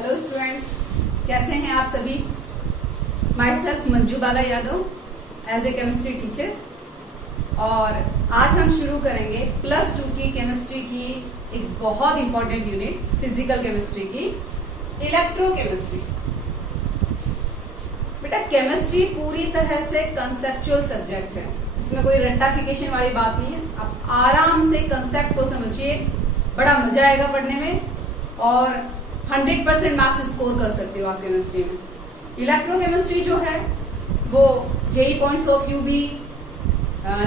Hello students, कैसे हैं आप सभी। Myself Manju Bala Yadav as a chemistry teacher. और आज हम शुरू करेंगे +2 की केमिस्ट्री की एक बहुत इंपॉर्टेंट यूनिट फिजिकल केमिस्ट्री की, इलेक्ट्रोकेमिस्ट्री। बेटा केमिस्ट्री पूरी तरह से कंसेप्चुअल सब्जेक्ट है, इसमें कोई रट्टाफिकेशन वाली बात नहीं है। आप आराम से कंसेप्ट को समझिए, बड़ा मजा आएगा पढ़ने में और 100% मार्क्स स्कोर कर सकते हो आप केमिस्ट्री में। इलेक्ट्रोकेमिस्ट्री जो है वो जेई पॉइंट्स ऑफ व्यू भी,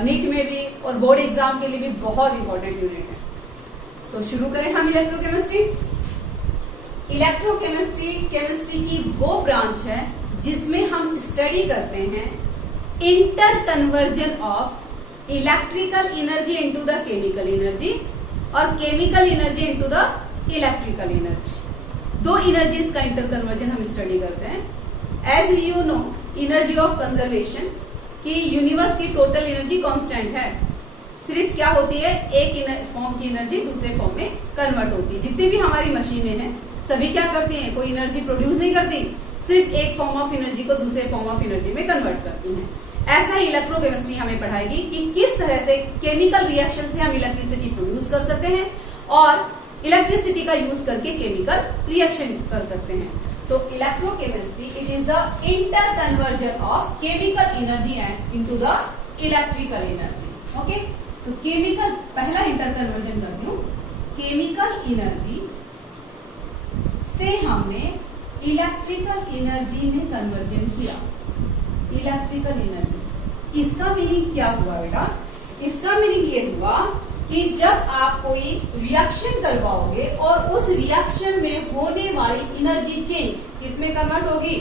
नीट में भी और बोर्ड एग्जाम के लिए भी बहुत इंपॉर्टेंट यूनिट है। तो शुरू करें हम इलेक्ट्रोकेमिस्ट्री। इलेक्ट्रोकेमिस्ट्री केमिस्ट्री की वो ब्रांच है जिसमें हम स्टडी करते हैं interconversion of electrical energy into the chemical energy और chemical energy into the electrical energy. दो एनर्जीज का इंटर कन्वर्जन हम स्टडी करते हैं। As you know, energy of conservation की यूनिवर्स की टोटल एनर्जी कांस्टेंट है, सिर्फ क्या होती है एक फॉर्म की एनर्जी दूसरे फॉर्म में कन्वर्ट होती है। जितनी भी हमारी मशीनें हैं सभी क्या करती हैं, कोई एनर्जी प्रोड्यूस नहीं करती, सिर्फ एक फॉर्म ऑफ एनर्जी को दूसरे फॉर्म ऑफ एनर्जी में कन्वर्ट करती हैं। ऐसा ही इलेक्ट्रोकेमिस्ट्री हमें पढ़ाएगी कि किस तरह से केमिकल रिएक्शन से हम इलेक्ट्रिसिटी प्रोड्यूस कर सकते हैं और इलेक्ट्रिसिटी का यूज करके केमिकल रिएक्शन कर सकते हैं। तो electrochemistry it is the inter conversion of chemical energy and into the electrical energy. Okay, तो केमिकल पहला इंटर कन्वर्जन करती हूं। केमिकल एनर्जी से हमने इलेक्ट्रिकल एनर्जी में कन्वर्जन किया। इलेक्ट्रिकल एनर्जी, इसका मीनिंग क्या हुआ बेटा? इसका मीनिंग ये हुआ कि जब आप कोई रिएक्शन करवाओगे और उस रिएक्शन में होने वाली एनर्जी चेंज किसमें कन्वर्ट होगी?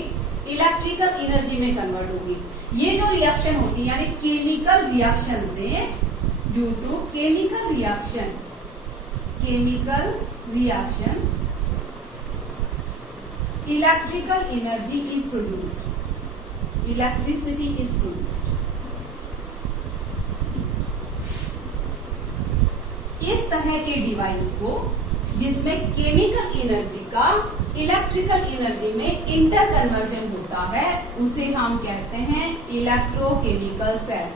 इलेक्ट्रिकल एनर्जी में कन्वर्ट होगी। ये जो रिएक्शन होती है यानी केमिकल रिएक्शन से, due to chemical reaction electrical energy is produced, electricity is produced. इस तरह के डिवाइस को जिसमें केमिकल एनर्जी का इलेक्ट्रिकल एनर्जी में इंटर कन्वर्जन होता है उसे हम कहते हैं इलेक्ट्रोकेमिकल सेल।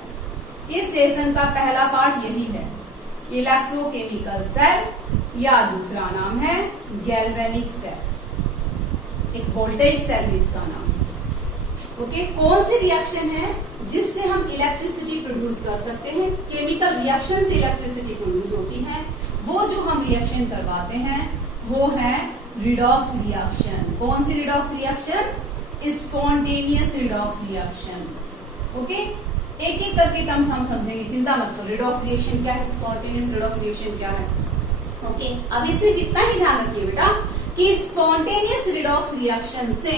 इस सेशन का पहला पार्ट यही है, इलेक्ट्रोकेमिकल सेल, या दूसरा नाम है गैल्वेनिक सेल, एक वोल्टेइक सेल भी इसका नाम है। ओके, कौन सी रिएक्शन है जिससे हम इलेक्ट्रिसिटी प्रोड्यूस कर सकते हैं? केमिकल रिएक्शन से इलेक्ट्रिसिटी प्रोड्यूस होती है। वो जो हम रिएक्शन करवाते हैं वो है रिडॉक्स रिएक्शन। कौन सी redox reaction? Spontaneous redox reaction. Okay, एक एक करके टर्म्स हम समझेंगे, चिंता मत करो। रिडॉक्स रिएक्शन क्या है, स्पॉन्टेनियस रिडॉक्स रिएक्शन क्या है। ओके, अब सिर्फ इतना ही ध्यान रखिए बेटा कि स्पॉन्टेनियस रिडॉक्स रिएक्शन से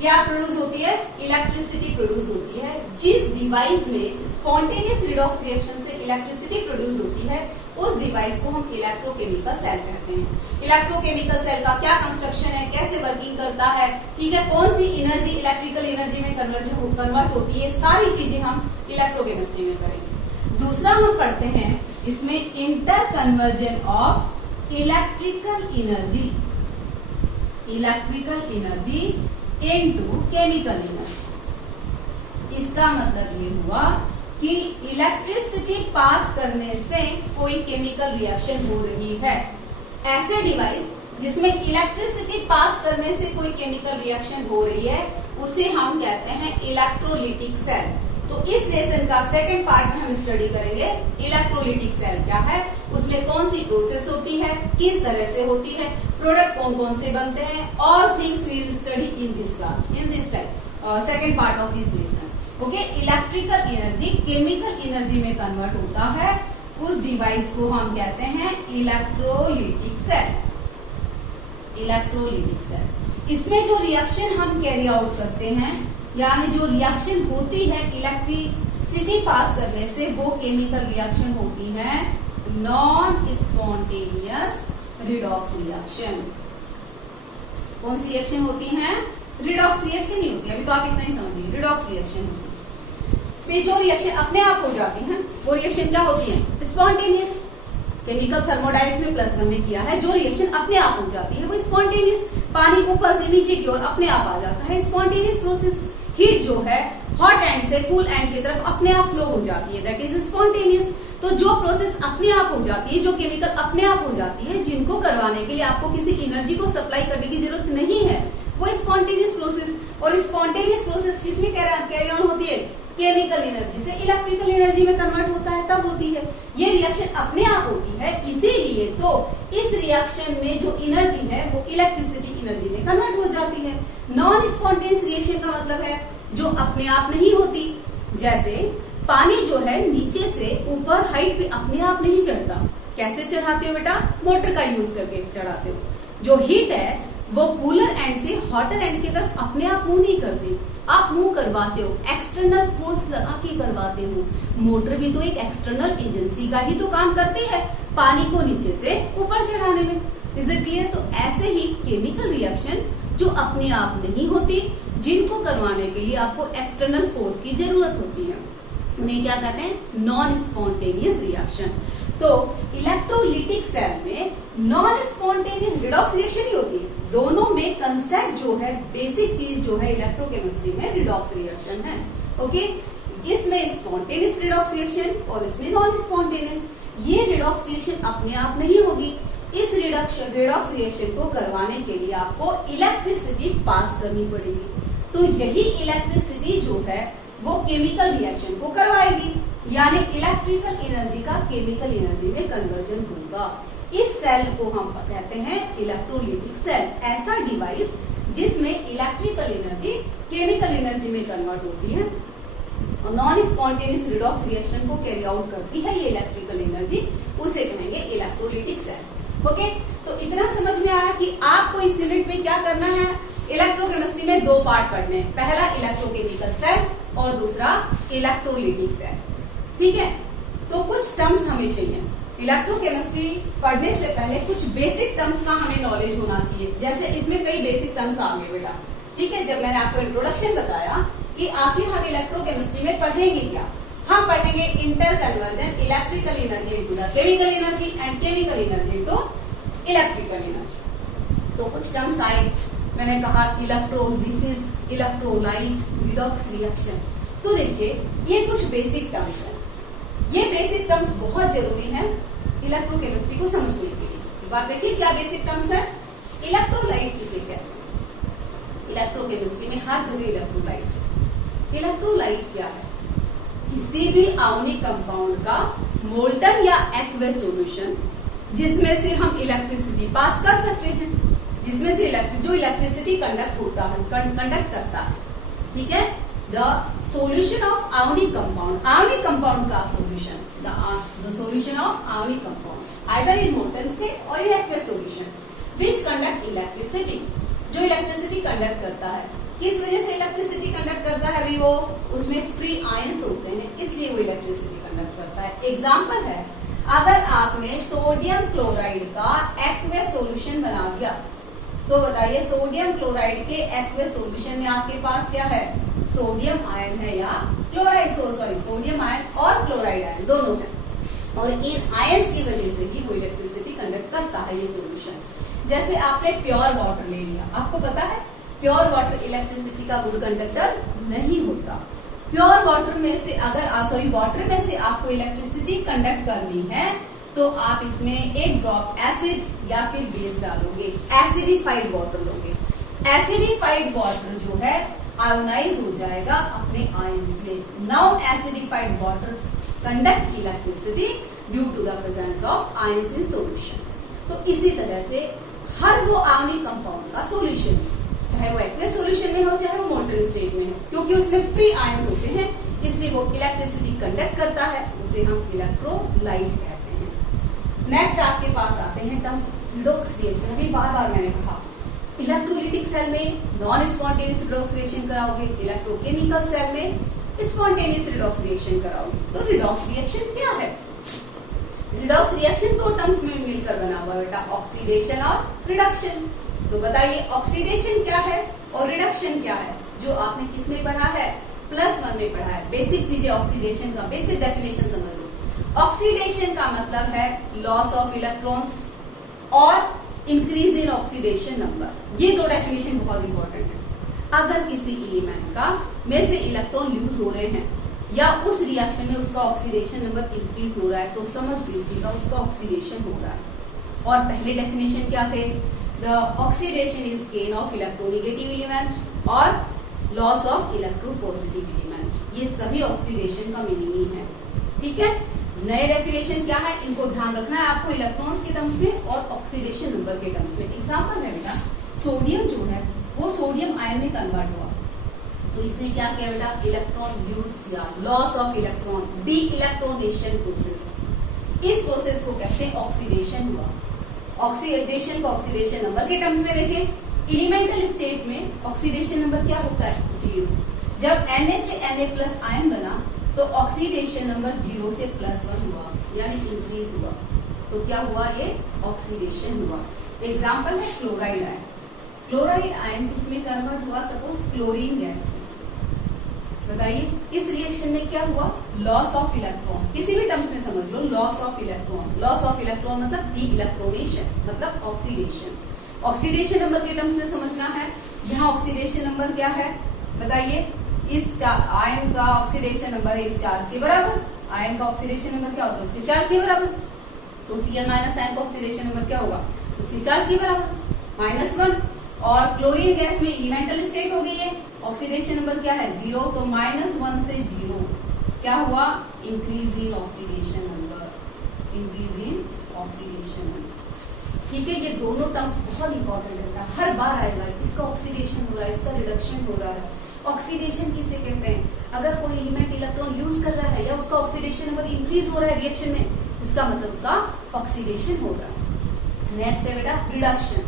क्या प्रोड्यूस होती है? इलेक्ट्रिसिटी प्रोड्यूस होती है। जिस डिवाइस में स्पॉन्टेनियस रिडॉक्स रिएक्शन से इलेक्ट्रिसिटी प्रोड्यूस होती है उस डिवाइस को हम इलेक्ट्रोकेमिकल सेल कहते हैं। इलेक्ट्रोकेमिकल सेल का क्या कंस्ट्रक्शन है, कैसे वर्किंग करता है, ठीक है, कौन सी एनर्जी इलेक्ट्रिकल एनर्जी में कन्वर्ट होती है, सारी चीजें हम इलेक्ट्रोकेमिस्ट्री में करेंगे। दूसरा हम पढ़ते हैं इसमें inter conversion of electrical energy into chemical energy. इसका मतलब ये हुआ कि इलेक्ट्रिसिटी पास करने से कोई केमिकल रिएक्शन हो रही है। ऐसे डिवाइस जिसमें इलेक्ट्रिसिटी पास करने से कोई केमिकल रिएक्शन हो रही है उसे हम कहते हैं इलेक्ट्रोलिटिक सेल। तो इस लेसन का सेकंड पार्ट में हम स्टडी करेंगे इलेक्ट्रोलिटिक सेल क्या है, उसमें कौन सी प्रोसेस होती है, किस तरह से होती है, प्रोडक्ट कौन कौन से बनते हैं, all things we will study in this class, in this second part of this lesson. Okay, electrical energy chemical energy में कन्वर्ट होता है, उस डिवाइस को हम कहते हैं इलेक्ट्रोलिटिक सेल। इलेक्ट्रोलिटिक सेल, इसमें जो रिएक्शन हम कैरी आउट करते हैं यानी जो रिएक्शन होती है इलेक्ट्रिसिटी पास करने से वो केमिकल रिएक्शन होती है नॉन स्पॉन्टेनियस रिडॉक्स रिएक्शन। कौन सी रिएक्शन होती है? रिडॉक्स रिएक्शन ही होती है। अभी तो आप इतना ही समझिए, रिडॉक्स रिएक्शन होती है। फिर जो रिएक्शन अपने आप हो जाती है वो रिएक्शन क्या होती है? स्पॉन्टेनियस। केमिकल थर्मोडायनेमिक्स में +1 में किया है, जो रिएक्शन अपने आप हो जाती है वो स्पॉन्टेनियस, पानी ऊपर से नीचे की ओर अपने आप आ जाता है, स्पॉन्टेनियस प्रोसेस। हीट जो है हॉट एंड से कूल एंड की तरफ अपने आप फ्लो हो जाती है, दैट इज स्पॉन्टेनियस। तो जो प्रोसेस अपने आप हो जाती है, जो केमिकल अपने आप हो जाती है, जिनको करवाने के लिए आपको किसी एनर्जी को सप्लाई करने की जरूरत नहीं है, वो स्पॉन्टेनियस प्रोसेस। और स्पॉन्टेनियस प्रोसेस किसमें कैरी ऑन होती है? केमिकल एनर्जी से इलेक्ट्रिकल एनर्जी में कन्वर्ट होता है, तब होती है। ये रिएक्शन अपने आप होती है, इसीलिए तो इस रिएक्शन में जो एनर्जी है वो इलेक्ट्रिसिटी एनर्जी में कन्वर्ट हो जाती है। नॉन स्पॉन्टेनियस रिएक्शन का मतलब है जो अपने आप नहीं होती, जैसे पानी जो है नीचे से ऊपर हाइट पे अपने आप नहीं चढ़ता। कैसे चढ़ाते हो बेटा? मोटर का यूज करके चढ़ाते हो। जो हीट है वो कूलर एंड से हॉटर एंड की तरफ अपने आप मूव नहीं करती, आप मूव करवाते हो, एक्सटर्नल फोर्स लगा के करवाते हो। मोटर भी तो एक एक्सटर्नल एजेंसी का ही तो काम करती है, पानी को नीचे से ऊपर चढ़ाने में। Is it clear? तो ऐसे ही केमिकल रिएक्शन जो अपने आप नहीं होती, जिनको करवाने के लिए आपको एक्सटर्नल फोर्स की जरूरत होती है, उन्हें क्या कहते हैं? Non spontaneous reaction. तो इलेक्ट्रोलिटिक सेल में नॉन स्पॉन्टेनियस रिडॉक्स रिएक्शन ही होती है। दोनों में कंसेप्ट जो है, बेसिक चीज जो है इलेक्ट्रोकेमिस्ट्री में रिडॉक्स रिएक्शन है। ओके, इसमें स्पॉन्टेनियस रिडॉक्स रिएक्शन और इसमें नॉन स्पॉन्टेनियस। ये रिडॉक्स रिएक्शन अपने आप नहीं होगी, इस रिडॉक्स रिएक्शन को करवाने के लिए आपको इलेक्ट्रिसिटी पास करनी पड़ेगी। तो यही इलेक्ट्रिसिटी जो है वो केमिकल रिएक्शन को करवाएगी, यानी इलेक्ट्रिकल एनर्जी का केमिकल एनर्जी में कन्वर्जन होगा। इस सेल को हम कहते हैं इलेक्ट्रोलिटिक सेल, ऐसा डिवाइस जिसमें इलेक्ट्रिकल एनर्जी केमिकल एनर्जी में कन्वर्ट होती है और नॉन स्पॉन्टेनियस रिडॉक्स रिएक्शन को कैरी आउट करती है ये इलेक्ट्रिकल एनर्जी, उसे कहेंगे इलेक्ट्रोलिटिक सेल। ओके, तो इतना समझ में आया कि आपको इस यूनिट में क्या करना है। इलेक्ट्रोकेमिस्ट्री में 2 पार्ट पढ़ने हैं, पहला इलेक्ट्रोकेमिकल सेल और दूसरा इलेक्ट्रोलिटिक सेल। ठीक है, तो कुछ टर्म्स हमें चाहिए। इलेक्ट्रोकेमिस्ट्री पढ़ने से पहले कुछ बेसिक टर्म्स का हमें नॉलेज होना चाहिए। जैसे इसमें कई बेसिक टर्म्स आ गए बेटा, ठीक है। जब मैंने आपको इंट्रोडक्शन बताया कि आखिर हम इलेक्ट्रोकेमिस्ट्री में पढ़ेंगे क्या, हम पढ़ेंगे inter conversion electrical energy into the chemical energy and chemical energy into electrical energy. तो कुछ टर्म्स आए, मैंने कहा इलेक्ट्रोलिसिस, इलेक्ट्रोलाइट, रिडॉक्स रिएक्शन। तो देखिए ये कुछ बेसिक टर्म्स हैं, ये बेसिक टर्म्स बहुत जरूरी हैं इलेक्ट्रोकेमिस्ट्री को समझने के लिए। एक बार देखिए क्या बेसिक टर्म्स है। इलेक्ट्रोलाइट किसे कहते हैं? इलेक्ट्रोकेमिस्ट्री में हर जगह इलेक्ट्रोलाइट। इलेक्ट्रोलाइट क्या है? किसी भी आयनिक कंपाउंड का मोल्टन या एक्वस सॉल्यूशन जिसमें से हम इलेक्ट्रिसिटी पास कर सकते हैं, जिसमें से जो इलेक्ट्रिसिटी कंडक्ट होता है, कंडक्ट करता है, ठीक है। The solution of ionic compound का solution, the solution of ionic compound either in molten state or in aqueous solution which conduct electricity, जो इलेक्ट्रिसिटी कंडक्ट करता है। किस वजह से इलेक्ट्रिसिटी कंडक्ट करता है? अभी वो उसमें फ्री आयंस होते हैं, इसलिए वो इलेक्ट्रिसिटी कंडक्ट करता है। एग्जाम्पल है, अगर आपने सोडियम क्लोराइड का एक्वस सॉल्यूशन बना दिया, तो बताइए सोडियम क्लोराइड के एक्वस सॉल्यूशन में आपके पास क्या है? सोडियम आयन है या क्लोराइड, सोडियम आयन और क्लोराइड आयन दोनों है, और इन आयंस की वजह से ही वो इलेक्ट्रिसिटी कंडक्ट करता है ये सॉल्यूशन। जैसे आपने प्योर वाटर ले लिया, आपको पता है प्योर वाटर इलेक्ट्रिसिटी का गुड कंडक्टर नहीं होता। प्योर वाटर में से अगर वाटर में से आपको इलेक्ट्रिसिटी कंडक्ट करनी है तो आप इसमें एक ड्रॉप एसिड या फिर बेस डालोगे, एसिडिफाइड वाटर लोगे। एसिडिफाइड वाटर जो है आयोनाइज हो जाएगा अपने आयंस में। Now acidified water conduct electricity due to the presence of ions in solution. तो इसी तरह से हर वो आयनिक कंपाउंड का सॉल्यूशन, चाहे वो एक्वस सॉल्यूशन में हो चाहे वो मोल्टन स्टेट में हो, क्योंकि उसमें फ्री आयंस होते हैं इसलिए वो इलेक्ट्रिसिटी कंडक्ट करता है, उसे हम इलेक्ट्रोलाइट कहते हैं। नेक्स्ट आपके पास आते हैं टर्म्स रिडॉक्स रिएक्शन। अभी बार बार मैंने कहा इलेक्ट्रोलिटिक सेल में नॉन स्पॉन्टेनियस रिडॉक्स रिएक्शन कराओगे, इलेक्ट्रोकेमिकल सेल में स्पॉन्टेनियस रिडॉक्स रिएक्शन कराओगे। तो रिडॉक्स रिएक्शन क्या है? रिडॉक्स रिएक्शन 2 टर्म्स में मिलकर बना हुआ बेटा, ऑक्सीडेशन और रिडक्शन। तो बताइए ऑक्सीडेशन क्या है और रिडक्शन क्या है, जो आपने किस में पढ़ा है? +1 में पढ़ा है। बेसिक चीजें ऑक्सीडेशन का, बेसिक डेफिनेशन समझ लो। ऑक्सीडेशन का मतलब है लॉस ऑफ इलेक्ट्रॉन्स और इंक्रीज इन ऑक्सीडेशन नंबर। ये दो डेफिनेशन बहुत इंपॉर्टेंट है। अगर किसी एलिमेंट का में से इलेक्ट्रॉन लूज हो रहे हैं या उस रिएक्शन में उसका ऑक्सीडेशन नंबर इंक्रीज हो रहा है तो समझ लीजिएगा उसका ऑक्सीडेशन हो रहा है। और पहले डेफिनेशन क्या थे? The oxidation is gain of electronegative element और लॉस ऑफ इलेक्ट्रोपॉजिटिव एलिमेंट। ये सभी ऑक्सीडेशन का मीनिंग ही है। ठीक है, नए डेफिनेशन क्या है इनको ध्यान रखना है आपको इलेक्ट्रॉन्स के टर्म्स में और ऑक्सीडेशन नंबर के टर्म्स में। एग्जांपल है बेटा, सोडियम जो है वो सोडियम आयन में कन्वर्ट हुआ तो इसने क्या किया बेटा? इलेक्ट्रॉन यूज किया, loss of electron, de electronation process. इस प्रोसेस को कहते हैं ऑक्सीडेशन हुआ। ऑक्सीडेशन को ऑक्सीडेशन नंबर के टर्म्स में देखें, एलिमेंटल स्टेट में ऑक्सीडेशन नंबर क्या होता है? 0। जब Na से Na प्लस आयन बना तो ऑक्सीडेशन नंबर 0 से +1 हुआ, यानी इंक्रीज हुआ। तो क्या हुआ? ये ऑक्सीडेशन हुआ। एग्जाम्पल है क्लोराइड आयन। क्लोराइड आयन किसमें कन्वर्ट हुआ? सपोज क्लोरीन गैस में। बताइए इस रिएक्शन में क्या हुआ? Loss of electron. किसी भी टर्म्स में समझ लो, loss of electron. Loss of electron मतलब डी इलेक्ट्रोनेशन, मतलब ऑक्सीडेशन। ऑक्सीडेशन नंबर के टर्म्स में समझना है। यहाँ ऑक्सीडेशन नंबर क्या है बताइए? इस आयन का ऑक्सीडेशन नंबर है इस चार्ज के बराबर। आयन का ऑक्सीडेशन नंबर क्या होता है? उसके चार्ज के बराबर। तो Cl माइनस आयन का ऑक्सीडेशन नंबर क्या होगा? उसके चार्ज के बराबर, -1। और क्लोरीन गैस में एलिमेंटल स्टेट हो गई है, ऑक्सीडेशन नंबर क्या है? 0। तो -1 से 0 क्या हुआ? Increase in oxidation number, increase in oxidation number. ठीक है, ये दोनों टर्म्स बहुत इंपॉर्टेंट है, हर बार आएगा। इसका ऑक्सीडेशन हो रहा है, इसका रिडक्शन हो रहा है। ऑक्सीडेशन किसे कहते हैं? अगर कोई एलिमेंट इलेक्ट्रॉन लूज कर रहा है या उसका ऑक्सीडेशन नंबर इंक्रीज हो रहा है रिएक्शन में, इसका मतलब उसका ऑक्सीडेशन हो रहा है। नेक्स्ट है बेटा रिडक्शन।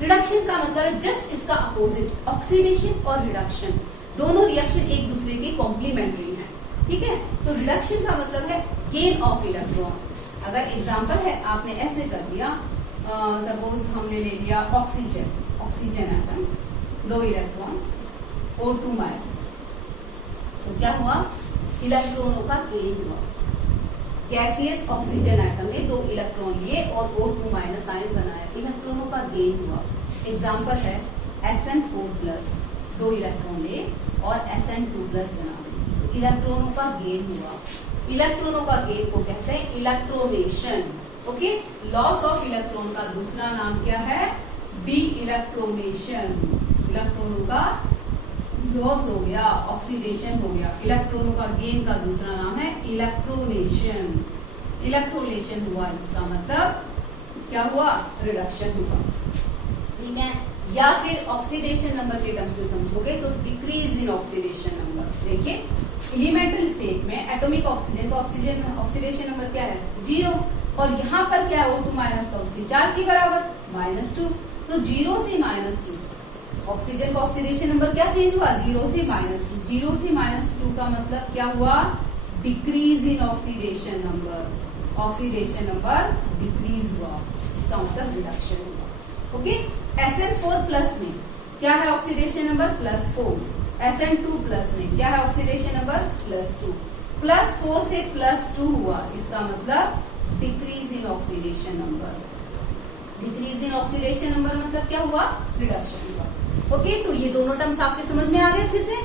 रिडक्शन का मतलब है जस्ट इसका अपोजिट। ऑक्सीडेशन और रिडक्शन दोनों रिएक्शन एक दूसरे के कॉम्प्लीमेंट्री हैं। ठीक है, तो रिडक्शन का मतलब है गेन ऑफ इलेक्ट्रॉन। अगर एग्जांपल है आपने ऐसे कर दिया, सपोज हमने ले लिया oxygen, oxygen atom, 2 electron O2 minus, तो क्या हुआ? इलेक्ट्रॉनों का गेन हुआ। गैसियस ऑक्सीजन एटम में 2 इलेक्ट्रॉन लिए और O2 माइनस आयन बनाया, इलेक्ट्रॉनों का गेन हुआ। एग्जाम्पल है SN4+, 2 इलेक्ट्रॉन ले और SN2+ बना दें, तो इलेक्ट्रॉनों का गेन हुआ। इलेक्ट्रॉनों का गेन को कहते हैं इलेक्ट्रोनेशन। ओके, लॉस ऑफ इलेक्ट्रॉन का दूसरा नाम क्या है? डी इलेक्ट्रोनेशन। इलेक्ट्रॉनों का लॉस हो गया, ऑक्सीडेशन हो गया। इलेक्ट्रॉनों का गेन का दूसरा नाम है इलेक्ट्रोनेशन। इलेक्ट्रोनेशन हुआ, इसका मतलब क्या हुआ? रिडक्शन हुआ। ठीक है, या फिर ऑक्सीडेशन नंबर के टर्म्स में समझोगे तो डिक्रीज इन ऑक्सीडेशन नंबर। देखिए एलिमेंटल स्टेट में एटॉमिक ऑक्सीजन का ऑक्सीडेशन नंबर क्या है? 0। और यहाँ पर क्या है? O2 माइनस का उसके चार्ज के बराबर -2। तो 0 से -2 ऑक्सीजन का ऑक्सीडेशन नंबर क्या चेंज हुआ? 0 से -2। 0 से -2 का मतलब क्या हुआ? Decrease in oxidation number. Oxidation number decrease हुआ, इसका मतलब रिडक्शन हुआ। ओके, SN4+ में क्या है ऑक्सीडेशन नंबर? +4। SN2+ में क्या है ऑक्सीडेशन नंबर? +2। +4 से +2 हुआ, इसका मतलब decrease in oxidation number. Decrease in oxidation number मतलब क्या हुआ? रिडक्शन हुआ। ओके, तो ये दोनों टर्म्स आपके समझ में आ गए अच्छे से।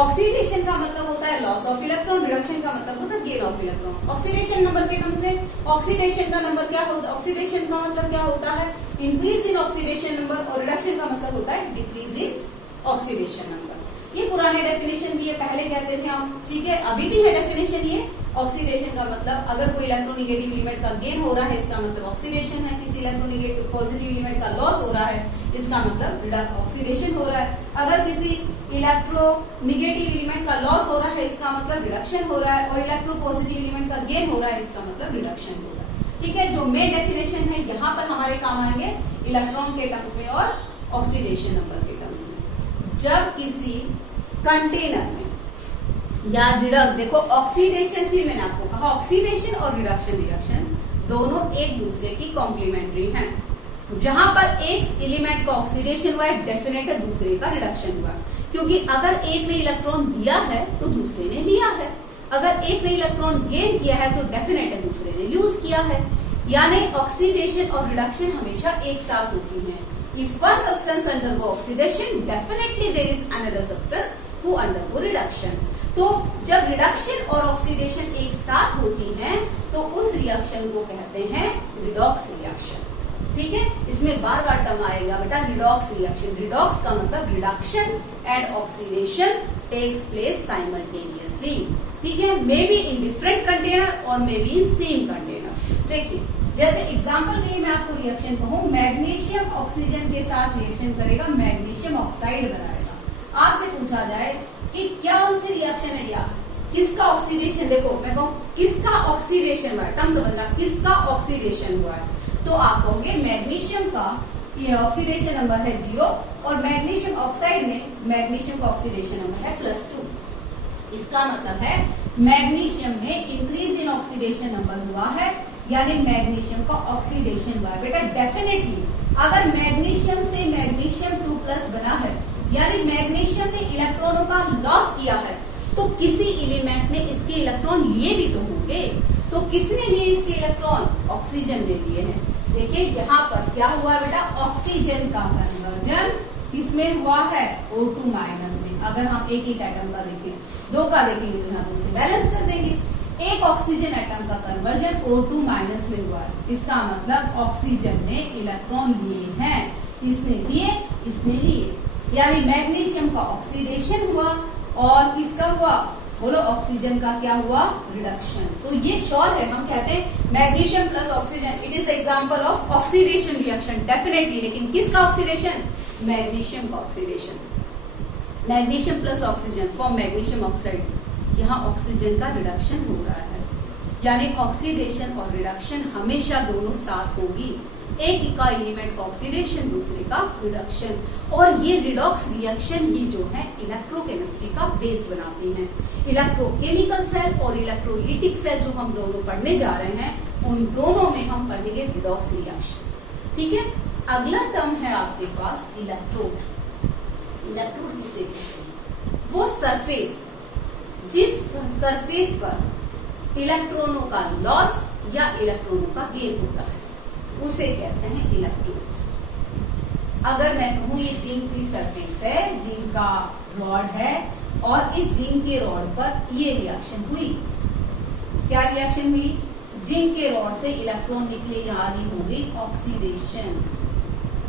ऑक्सीडेशन का मतलब होता है लॉस ऑफ इलेक्ट्रॉन, रिडक्शन का मतलब होता है gain of electron. Oxidation number के टर्म्स में ऑक्सीडेशन का नंबर क्या होता है? ऑक्सीडेशन का मतलब क्या होता है? इंक्रीज इन ऑक्सीडेशन नंबर, और रिडक्शन का मतलब होता है डिक्रीज इन ऑक्सीडेशन नंबर। ये पुराने डेफिनेशन भी है, पहले कहते थे हम। ठीक है, अभी भी है डेफिनेशन ये। ऑक्सीडेशन का मतलब अगर कोई इलेक्ट्रोनेगेटिव एलिमेंट का गेन हो रहा है, इसका मतलब ऑक्सीडेशन है। किसी इलेक्ट्रोनेगेटिव पॉजिटिव एलिमेंट का लॉस हो रहा है, इसका मतलब ऑक्सीडेशन हो रहा है। अगर किसी इलेक्ट्रोनेगेटिव एलिमेंट का लॉस हो रहा है, इसका मतलब रिडक्शन हो रहा है। और इलेक्ट्रो पॉजिटिव एलिमेंट का गेन हो रहा है, इसका मतलब रिडक्शन हो रहा है। ठीक है, जो मेन डेफिनेशन है यहाँ पर हमारे काम आएंगे इलेक्ट्रॉन के टर्म्स में और ऑक्सीडेशन नंबर के टर्म्स में। जब किसी कंटेनर में या रिडक्शन, देखो ऑक्सीडेशन, फिर मैंने आपको कहा ऑक्सीडेशन और रिडक्शन रिएक्शन दोनों एक दूसरे की कॉम्प्लीमेंट्री हैं। जहां पर एक एलिमेंट का ऑक्सीडेशन हुआ है, डेफिनेट है दूसरे का रिडक्शन हुआ, क्योंकि अगर एक ने इलेक्ट्रॉन दिया है तो दूसरे ने लिया है। अगर एक ने इलेक्ट्रॉन गेन किया है तो डेफिनेट है दूसरे ने लूज किया है। यानी ऑक्सीडेशन और रिडक्शन हमेशा एक साथ होती है। If one substance undergo oxidation, definitely there is another substance who undergo reduction. तो जब रिडक्शन और ऑक्सीडेशन एक साथ होती है तो उस रिएक्शन को कहते हैं रिडॉक्स रिएक्शन। ठीक है, इसमें बार बार टर्म आएगा बेटा रिडॉक्स रिएक्शन। रिडॉक्स का मतलब reduction and oxidation takes place simultaneously. ठीक है, may be in different container और may be in same container. देखिए, जैसे एग्जांपल के लिए मैं आपको रिएक्शन कहूं, मैग्नीशियम ऑक्सीजन के साथ रिएक्शन करेगा, मैग्नीशियम ऑक्साइड बनाएगा। आपसे पूछा जाए कि क्या उनसे रिएक्शन है या किसका ऑक्सीडेशन, देखो मैं कहूं किसका ऑक्सीडेशन हुआ है, टर्म समझना, किसका ऑक्सीडेशन हुआ है, तो आप कहोगे मैग्नीशियम का ये ऑक्सीडेशन नंबर है 0 और मैग्नीशियम ऑक्साइड में मैग्नीशियम का ऑक्सीडेशन नंबर है +2। इसका मतलब है मैग्नीशियम में इंक्रीज इन ऑक्सीडेशन नंबर हुआ है, यानी मैग्नीशियम का ऑक्सीडेशन हुआ है। बेटा डेफिनेटली अगर मैग्नीशियम से मैग्नीशियम 2+ बना है, यानी मैग्नीशियम ने इलेक्ट्रॉनों का लॉस किया है, तो किसी एलिमेंट ने इसके इलेक्ट्रॉन लिए भी तो होंगे। तो किसने लिए इसके इलेक्ट्रॉन? ऑक्सीजन ने लिए हैं। देखिए यहाँ पर क्या हुआ बेटा, ऑक्सीजन का कन्वर्जन किसमें हुआ है? O2- में। अगर हम एक एक एटम का देखें, 2 का देखेंगे तो यहाँ 2 से बैलेंस कर देंगे। एक ऑक्सीजन एटम का कन्वर्जन O2- में हुआ है। इसका मतलब ऑक्सीजन ने इलेक्ट्रॉन लिए हैं, इसने दिए, इसने लिए, यानी मैग्नीशियम का ऑक्सीडेशन हुआ और किसका हुआ? बोलो ऑक्सीजन का क्या हुआ? रिडक्शन। तो ये श्योर है, हम कहते हैं magnesium plus oxygen, it is example of oxidation reaction definitely. लेकिन किसका ऑक्सीडेशन? मैग्नीशियम का oxidation. Magnesium plus oxygen form magnesium oxide. यहाँ ऑक्सीजन का रिडक्शन हो रहा है, यानी ऑक्सीडेशन और रिडक्शन हमेशा दोनों साथ होगी। एक का एलिमेंट का ऑक्सीडेशन, दूसरे का रिडक्शन, और ये रिडॉक्स रिएक्शन ही जो है इलेक्ट्रोकेमिस्ट्री का बेस बनाती हैं। इलेक्ट्रोकेमिकल सेल और इलेक्ट्रोलिटिक सेल जो हम दोनों पढ़ने जा रहे हैं, उन दोनों में हम पढ़ेंगे रिडॉक्स रिएक्शन। ठीक है, अगला टर्म है आपके पास इलेक्ट्रोड। इलेक्ट्रोड किसे कहते हैं? वो सरफेस जिस सरफेस पर इलेक्ट्रॉनों का लॉस या इलेक्ट्रॉनों का गेन होता है, उसे कहते हैं इलेक्ट्रोड। अगर मैं कहूं ये जिंक की सरफेस है, जिंक का रॉड है, और इस जिंक के रॉड पर ये रिएक्शन हुई, क्या रिएक्शन हुई? जिंक के रॉड से इलेक्ट्रॉन निकले, यानी हो गई ऑक्सीडेशन।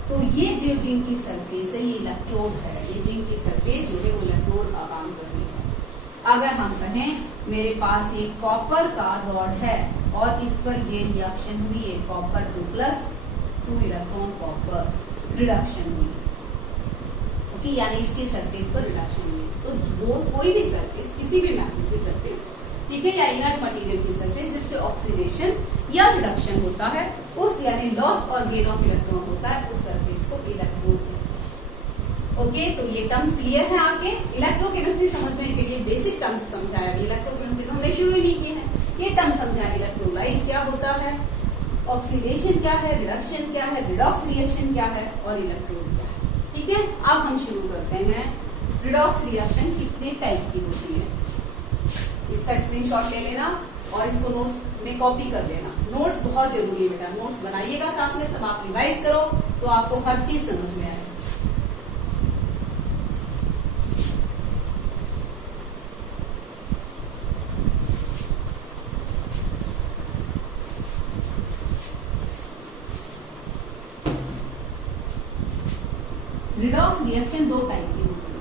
तो ये जो जिंक की सरफेस है ये इलेक्ट्रोड है। ये जिंक की सरफेस जो है वो इलेक्ट्रोड का काम कर रही है। अगर हम कहें मेरे पास एक कॉपर का रॉड है और इस पर ये रिएक्शन हुई है, कॉपर 2+2 इलेक्ट्रॉन कॉपर, रिडक्शन हुई। ओके, यानी इसकी सरफेस पर रिडक्शन हुई। तो वो कोई भी सरफेस, किसी भी मैटर की सरफेस, ठीक है, या इनर्ट मटेरियल की सरफेस जिसपे ऑक्सीडेशन या रिडक्शन होता है, उस यानी लॉस और गेन ऑफ इलेक्ट्रॉन होता है, उस सरफेस को इलेक्ट्रोड कहते हैं। ओके, तो ये टर्म्स क्लियर है आपके? इलेक्ट्रोकेमिस्ट्री समझने के लिए बेसिक टर्म्स समझाया। इलेक्ट्रोकेमिस्ट्री तो हमने शुरू ही नहीं की है। ये टर्म समझाया, इलेक्ट्रोलाइट क्या होता है, ऑक्सीडेशन क्या है, रिडक्शन क्या है, रिडॉक्स रिएक्शन क्या है, और इलेक्ट्रोड क्या है। ठीक है, अब हम शुरू करते हैं। रिडॉक्स रिएक्शन कितने टाइप की होती है, इसका स्क्रीनशॉट ले लेना और इसको नोट्स में कॉपी कर लेना। नोट्स बहुत जरूरी है बेटा, नोट्स बनाइएगा साथ में, तब आप रिवाइज करो तो आपको हर चीज समझ में आए। रिडॉक्स रिएक्शन 2 टाइप की होती है।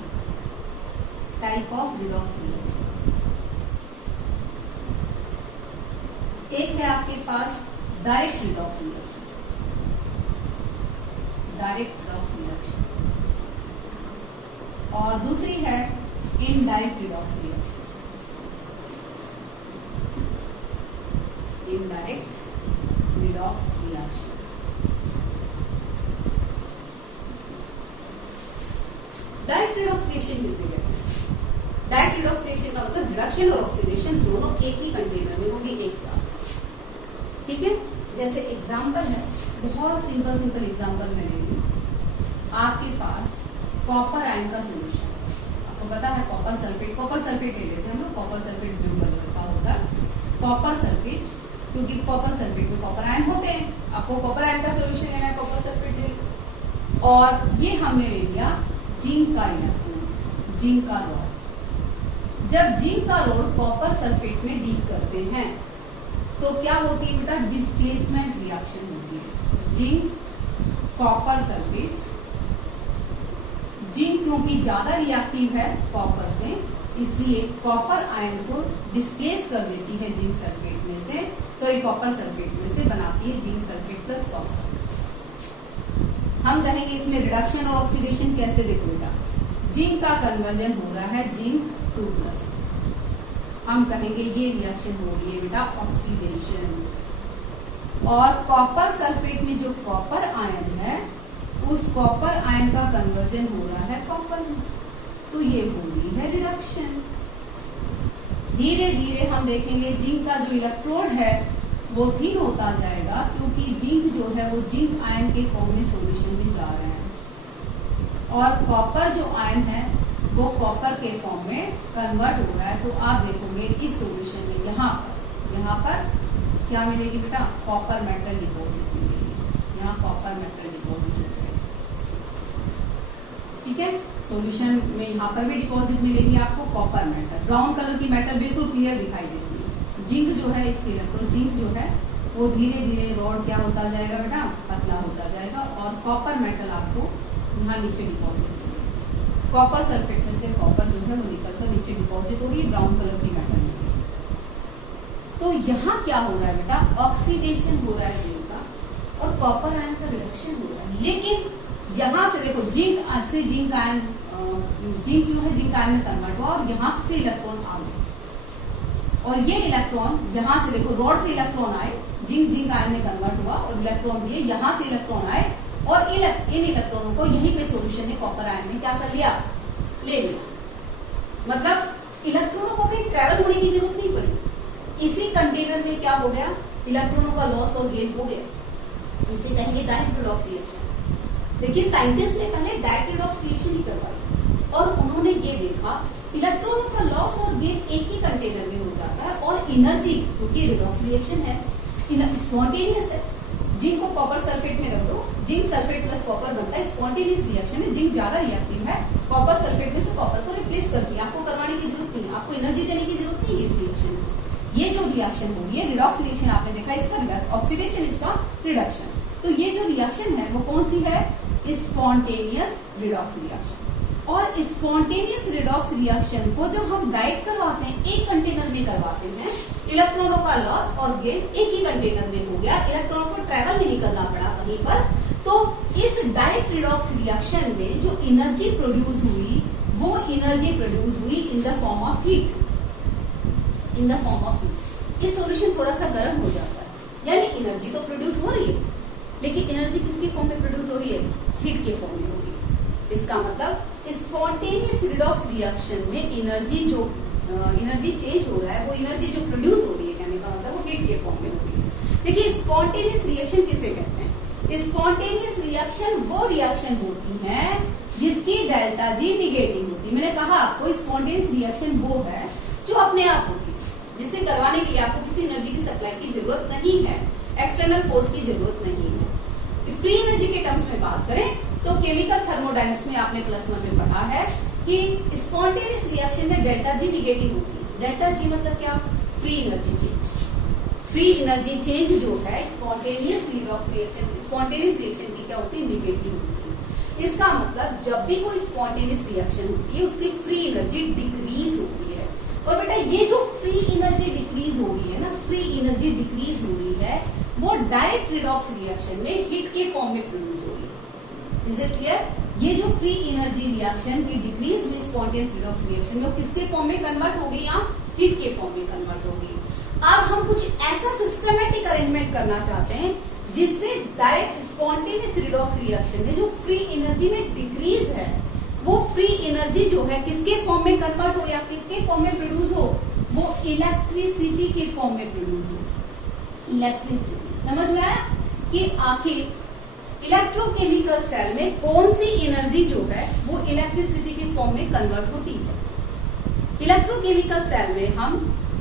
टाइप ऑफ रिडॉक्स रिएक्शन, एक है आपके पास direct redox reaction, direct redox reaction, और दूसरी है indirect redox reaction. Indirect redox reaction, direct redox reaction किसे कहते हैं? डायरेक्ट रिडॉक्स रिएक्शन का मतलब रिडक्शन और ऑक्सीडेशन दोनों एक ही कंटेनर में होंगे एक साथ। ठीक है, जैसे एग्जांपल है, बहुत सिंपल एग्जांपल मैं ले रही हूं। आपके पास कॉपर आयन का सोल्यूशन, आपको पता है कॉपर सल्फेट ले लेते हैं हम लोग, कॉपर सल्फेट ब्लू कलर का, कॉपर सल्फेट, क्योंकि कॉपर सल्फेट में कॉपर आयन होते हैं, आपको कॉपर आयन का सॉल्यूशन लेना है, कॉपर सल्फेट ले लो। और ये हमने ले लिया जिंक का इलेक्ट्रॉन, जिंक का रॉड। जब जिंक का रॉड कॉपर सल्फेट में डीप करते हैं तो क्या होती है बेटा, डिस्प्लेसमेंट रिएक्शन होती है। जिंक कॉपर सल्फेट, जिंक क्योंकि ज्यादा रिएक्टिव है कॉपर से, इसलिए कॉपर आयन को डिस्प्लेस कर देती है जिंक सल्फेट में से, सॉरी कॉपर सल्फेट में से बनाती है जिंक सल्फेट प्लस कॉपर। हम कहेंगे इसमें रिडक्शन और ऑक्सीडेशन कैसे, देखो बेटा, जिंक का कन्वर्जन हो रहा है जिंक 2+, हम कहेंगे ये रिएक्शन हो रही है बेटा ऑक्सीडेशन। और कॉपर सल्फेट में जो कॉपर आयन है उस कॉपर आयन का कन्वर्जन हो रहा है कॉपर में, तो ये हो रही है रिडक्शन। धीरे धीरे हम देखेंगे जिंक का जो इलेक्ट्रोड है वो थिन होता जाएगा, क्योंकि जिंक जो है वो जिंक आयन के फॉर्म में सॉल्यूशन में जा रहे हैं, और कॉपर जो आयन है वो कॉपर के फॉर्म में कन्वर्ट हो रहा है। तो आप देखोगे इस सॉल्यूशन में यहाँ पर क्या मिलेगी बेटा, कॉपर मेटल डिपॉजिट मिलेगी, यहाँ कॉपर मेटल डिपॉजिट हो जाएगी। ठीक है, सॉल्यूशन में यहाँ पर भी डिपॉजिट मिलेगी आपको कॉपर मेटल। ब्राउन कलर की मेटल बिल्कुल क्लियर दिखाई देती है। जिंक जो है, इसके इलेक्ट्रॉन जिंक जो है वो धीरे धीरे रॉड क्या होता जाएगा बेटा, पतला होता जाएगा, और कॉपर मेटल आपको यहाँ नीचे डिपॉजिट होगी। कॉपर सल्फेट में से कॉपर जो है वो निकलकर नीचे डिपॉजिट हो रही है, ब्राउन कलर की मेटल में। तो यहाँ क्या हो रहा है बेटा, ऑक्सीडेशन हो रहा है जिंक का, और कॉपर आयन का रिडक्शन हो रहा है। लेकिन यहाँ से देखो जिंक से जिंक आयन, जिंक जो है जिंक आयन में कन्वर्ट हुआ, और यहाँ से इलेक्ट्रॉन आ गए, और ये इलेक्ट्रॉन यहाँ से देखो रॉड से इलेक्ट्रॉन आए, जिंक आयन में कन्वर्ट हुआ और इलेक्ट्रॉन दिए, यहाँ से इलेक्ट्रॉन आए, और इन इलेक्ट्रॉनों को यहीं पे सॉल्यूशन ने कॉपर आयन में क्या कर लिया, ले लिया। मतलब इलेक्ट्रॉनों को कहीं ट्रेवल होने की जरूरत नहीं पड़ी, इसी कंटेनर में क्या हो गया, इलेक्ट्रॉनों का लॉस और गेन हो गया। इसे कहेंगे डायरेक्ट रिडॉक्स रिएक्शन। देखिए साइंटिस्ट ने पहले डायरेक्ट रिडॉक्स रिएक्शन ही करवाई, और उन्होंने ये देखा इलेक्ट्रॉनों का लॉस और गेन एक ही कंटेनर में हो जाता है, और एनर्जी, क्योंकि रिडॉक्स रिएक्शन है, स्पॉन्टेनियस है। जिंक को कॉपर सल्फेट में रख दो, जिंक सल्फेट प्लस कॉपर बनता है, स्पॉन्टेनियस रिएक्शन है। जिंक ज्यादा रिएक्टिव है, कॉपर सल्फेट में से कॉपर को रिप्लेस करती है, आपको करवाने की जरूरत नहीं है, आपको एनर्जी देने की जरूरत नहीं है इस रिएक्शन में। ये जो रिएक्शन हो रही है रिडॉक्स रिएक्शन, आपने देखा इसका ऑक्सीडेशन, इसका रिडक्शन। तो ये जो रिएक्शन है वो कौन सी है, स्पॉन्टेनियस रिडॉक्स रिएक्शन। और स्पॉन्टेनियस रिडॉक्स रिएक्शन को जब हम डायरेक्ट करवाते हैं, एक कंटेनर में करवाते हैं, इलेक्ट्रॉनों का लॉस और गेन एक ही कंटेनर में हो गया, इलेक्ट्रॉनों को ट्रेवल नहीं करना पड़ा कहीं पर। तो इस डायरेक्ट रिडॉक्स रिएक्शन में जो एनर्जी प्रोड्यूस हुई वो एनर्जी प्रोड्यूस हुई in the form of heat, in the form of heat. ये सॉल्यूशन थोड़ा सा गर्म हो जाता है, यानी एनर्जी तो प्रोड्यूस हो रही है, लेकिन एनर्जी किसके फॉर्म में प्रोड्यूस हो रही है, हीट के फॉर्म में हो रही है। इसका मतलब स्पॉन्टेनियस रिडॉक्स रिएक्शन में एनर्जी जो एनर्जी चेंज हो रहा है, वो एनर्जी जो प्रोड्यूस हो रही है, कहने का मतलब वो हीट के फॉर्म में हो रही है। देखिए स्पॉन्टेनियस रिएक्शन किसे कहते हैं, स्पॉन्टेनियस रिएक्शन वो रिएक्शन होती है जिसकी डेल्टा जी निगेटिव होती है। मैंने कहा आपको स्पॉन्टेनियस रिएक्शन वो है जो अपने आप होती है, जिसे करवाने के लिए आपको किसी एनर्जी की सप्लाई की जरूरत नहीं है, एक्सटर्नल फोर्स की जरूरत नहीं है। फ्री एनर्जी के टर्म्स में बात करें तो केमिकल थर्मोडायनेमिक्स में आपने +1 में पढ़ा है कि स्पॉन्टेनियस रिएक्शन में डेल्टा जी निगेटिव होती है। डेल्टा जी मतलब क्या, free energy change. Free energy change जो है spontaneous redox reaction, spontaneous reaction की क्या होती है, निगेटिव होती है। इसका मतलब जब भी कोई स्पॉन्टेनियस रिएक्शन होती है उसकी फ्री एनर्जी डिक्रीज होती है। और बेटा ये जो फ्री एनर्जी डिक्रीज हो रही है ना, फ्री एनर्जी डिक्रीज हो रही है, वो डायरेक्ट रिडॉक्स रिएक्शन में हीट के फॉर्म में प्रोड्यूस हो रही है। Is it clear? ये जो फ्री एनर्जी रिएक्शन की डिक्रीज हुई स्पॉन्टेनियस रिडॉक्स रिएक्शन में, वो किसके फॉर्म में कन्वर्ट हो गई, यहाँ हीट के फॉर्म में कन्वर्ट हो गई। अब हम कुछ ऐसा सिस्टमेटिक अरेंजमेंट करना चाहते हैं जिससे डायरेक्ट स्पॉन्टेनियस रिडॉक्स रिएक्शन में जो फ्री एनर्जी में डिक्रीज है, वो फ्री एनर्जी जो है किसके फॉर्म में कन्वर्ट हो या किसके फॉर्म में प्रोड्यूस हो, वो इलेक्ट्रिसिटी के फॉर्म में प्रोड्यूस हो। इलेक्ट्रिसिटी समझ में आया कि आखिर इलेक्ट्रोकेमिकल सेल में कौन सी एनर्जी जो है वो इलेक्ट्रिसिटी के फॉर्म में कन्वर्ट होती है। इलेक्ट्रोकेमिकल सेल में हम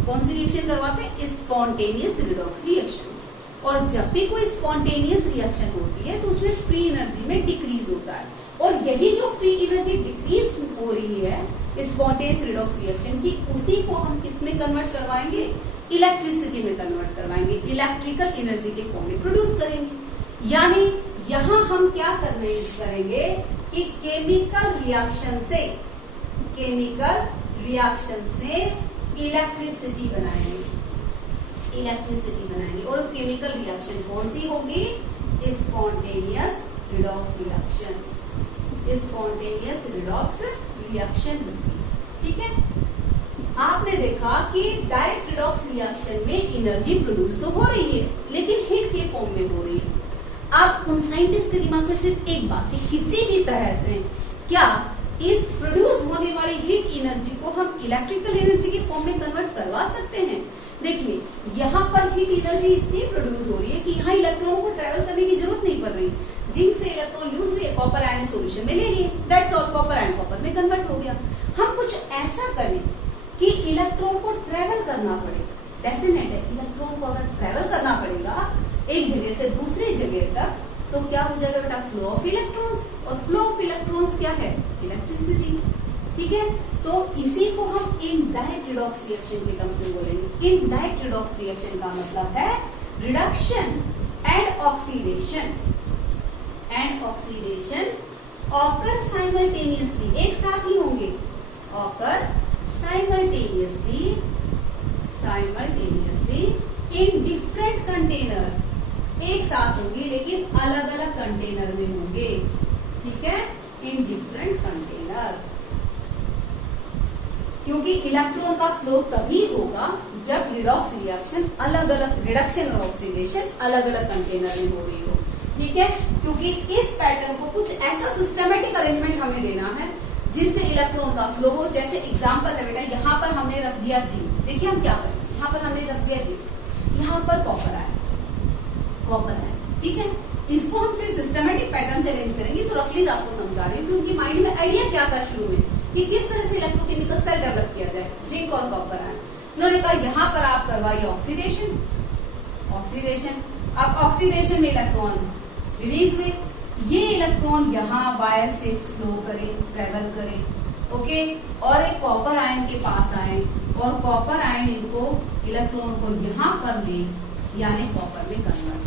कौन सी रिएक्शन करवाते हैं? Spontaneous redox reaction. और जब भी कोई स्पॉन्टेनियस रिएक्शन होती है तो उसमें फ्री एनर्जी में डिक्रीज होता है, और यही जो फ्री एनर्जी डिक्रीज हो रही है स्पॉन्टेनियस रिडॉक्स रिएक्शन की, उसी को हम किस में कन्वर्ट करवाएंगे? इलेक्ट्रिसिटी में कन्वर्ट करवाएंगे, इलेक्ट्रिकल एनर्जी के फॉर्म में प्रोड्यूस करेंगे। यानी यहां हम क्या करेंगे कि केमिकल रिएक्शन से इलेक्ट्रिसिटी बनाएंगे, और केमिकल रिएक्शन कौन सी होगी? स्पॉन्टेनियस रिडॉक्स रिएक्शन होगी। ठीक है, आपने देखा कि डायरेक्ट रिडॉक्स रिएक्शन में एनर्जी प्रोड्यूस तो हो रही है, लेकिन हीट के फॉर्म में हो रही है। अब उन साइंटिस्ट के दिमाग में सिर्फ एक बात है, किसी भी तरह से क्या इस प्रोड्यूस होने वाली हीट एनर्जी को हम इलेक्ट्रिकल एनर्जी के फॉर्म में कन्वर्ट करवा सकते हैं। देखिए, यहाँ पर हीट एनर्जी इसलिए प्रोड्यूस हो रही है कि यहाँ इलेक्ट्रॉनों को ट्रेवल करने की जरूरत नहीं पड़ रही। जिंक से इलेक्ट्रॉन यूज हुए, कॉपर आयन सोल्यूशन में ले लिए, that's all, copper ion copper में कन्वर्ट हो गया। हम कुछ ऐसा करें कि इलेक्ट्रॉन को ट्रेवल करना पड़े। डेफिनेट है, इलेक्ट्रॉन को अगर ट्रेवल करना पड़ेगा एक जगह से दूसरी जगह तक, तो क्या हो जाएगा बेटा? फ्लो ऑफ इलेक्ट्रॉन्स, और फ्लो ऑफ इलेक्ट्रॉन्स क्या है? इलेक्ट्रिसिटी। ठीक है, तो इसी को हम इनडायरेक्ट रिडॉक्स रिएक्शन के टर्म्स में बोलेंगे। इनडायरेक्ट रिडॉक्स रिएक्शन का मतलब है reduction and oxidation occur simultaneously, एक साथ ही होंगे, ऑकर साइमल्टेनियसली इन डिफरेंट कंटेनर, एक साथ होंगे लेकिन अलग अलग कंटेनर में होंगे। ठीक है, इन डिफरेंट कंटेनर, क्योंकि इलेक्ट्रॉन का फ्लो तभी होगा जब रिडॉक्स रिएक्शन अलग अलग, रिडक्शन और ऑक्सीडेशन अलग अलग कंटेनर में हो रही हो। ठीक है, क्योंकि इस पैटर्न को कुछ ऐसा सिस्टमेटिक अरेंजमेंट हमें देना है जिससे इलेक्ट्रॉन का फ्लो हो। जैसे एग्जांपल है बेटा, यहाँ पर हमने रख दिया जिंक। देखिए हम क्या करें, यहाँ पर हमने रख दिया जिंक, यहाँ पर कॉपर है, ठीक है। इसको हम फिर सिस्टमेटिक पैटर्न से अरेंज करेंगे। तो रफली आपको समझा रही हूँ कि उनके माइंड में आइडिया क्या था शुरू में कि किस तरह से इलेक्ट्रोकेमिकल सेल डेवलप किया जाए, जिंक और कॉपर आयन। उन्होंने कहा यहाँ पर आप करवाइए ऑक्सीडेशन। अब ऑक्सीडेशन में इलेक्ट्रॉन रिलीज हुए, ये इलेक्ट्रॉन यहाँ वायर से फ्लो करे, ट्रेवल करे, ओके, और एक कॉपर आयन के पास आए और कॉपर आयन इनको इलेक्ट्रॉन को यहाँ पर ले, यानी कॉपर में कन्वर्ट।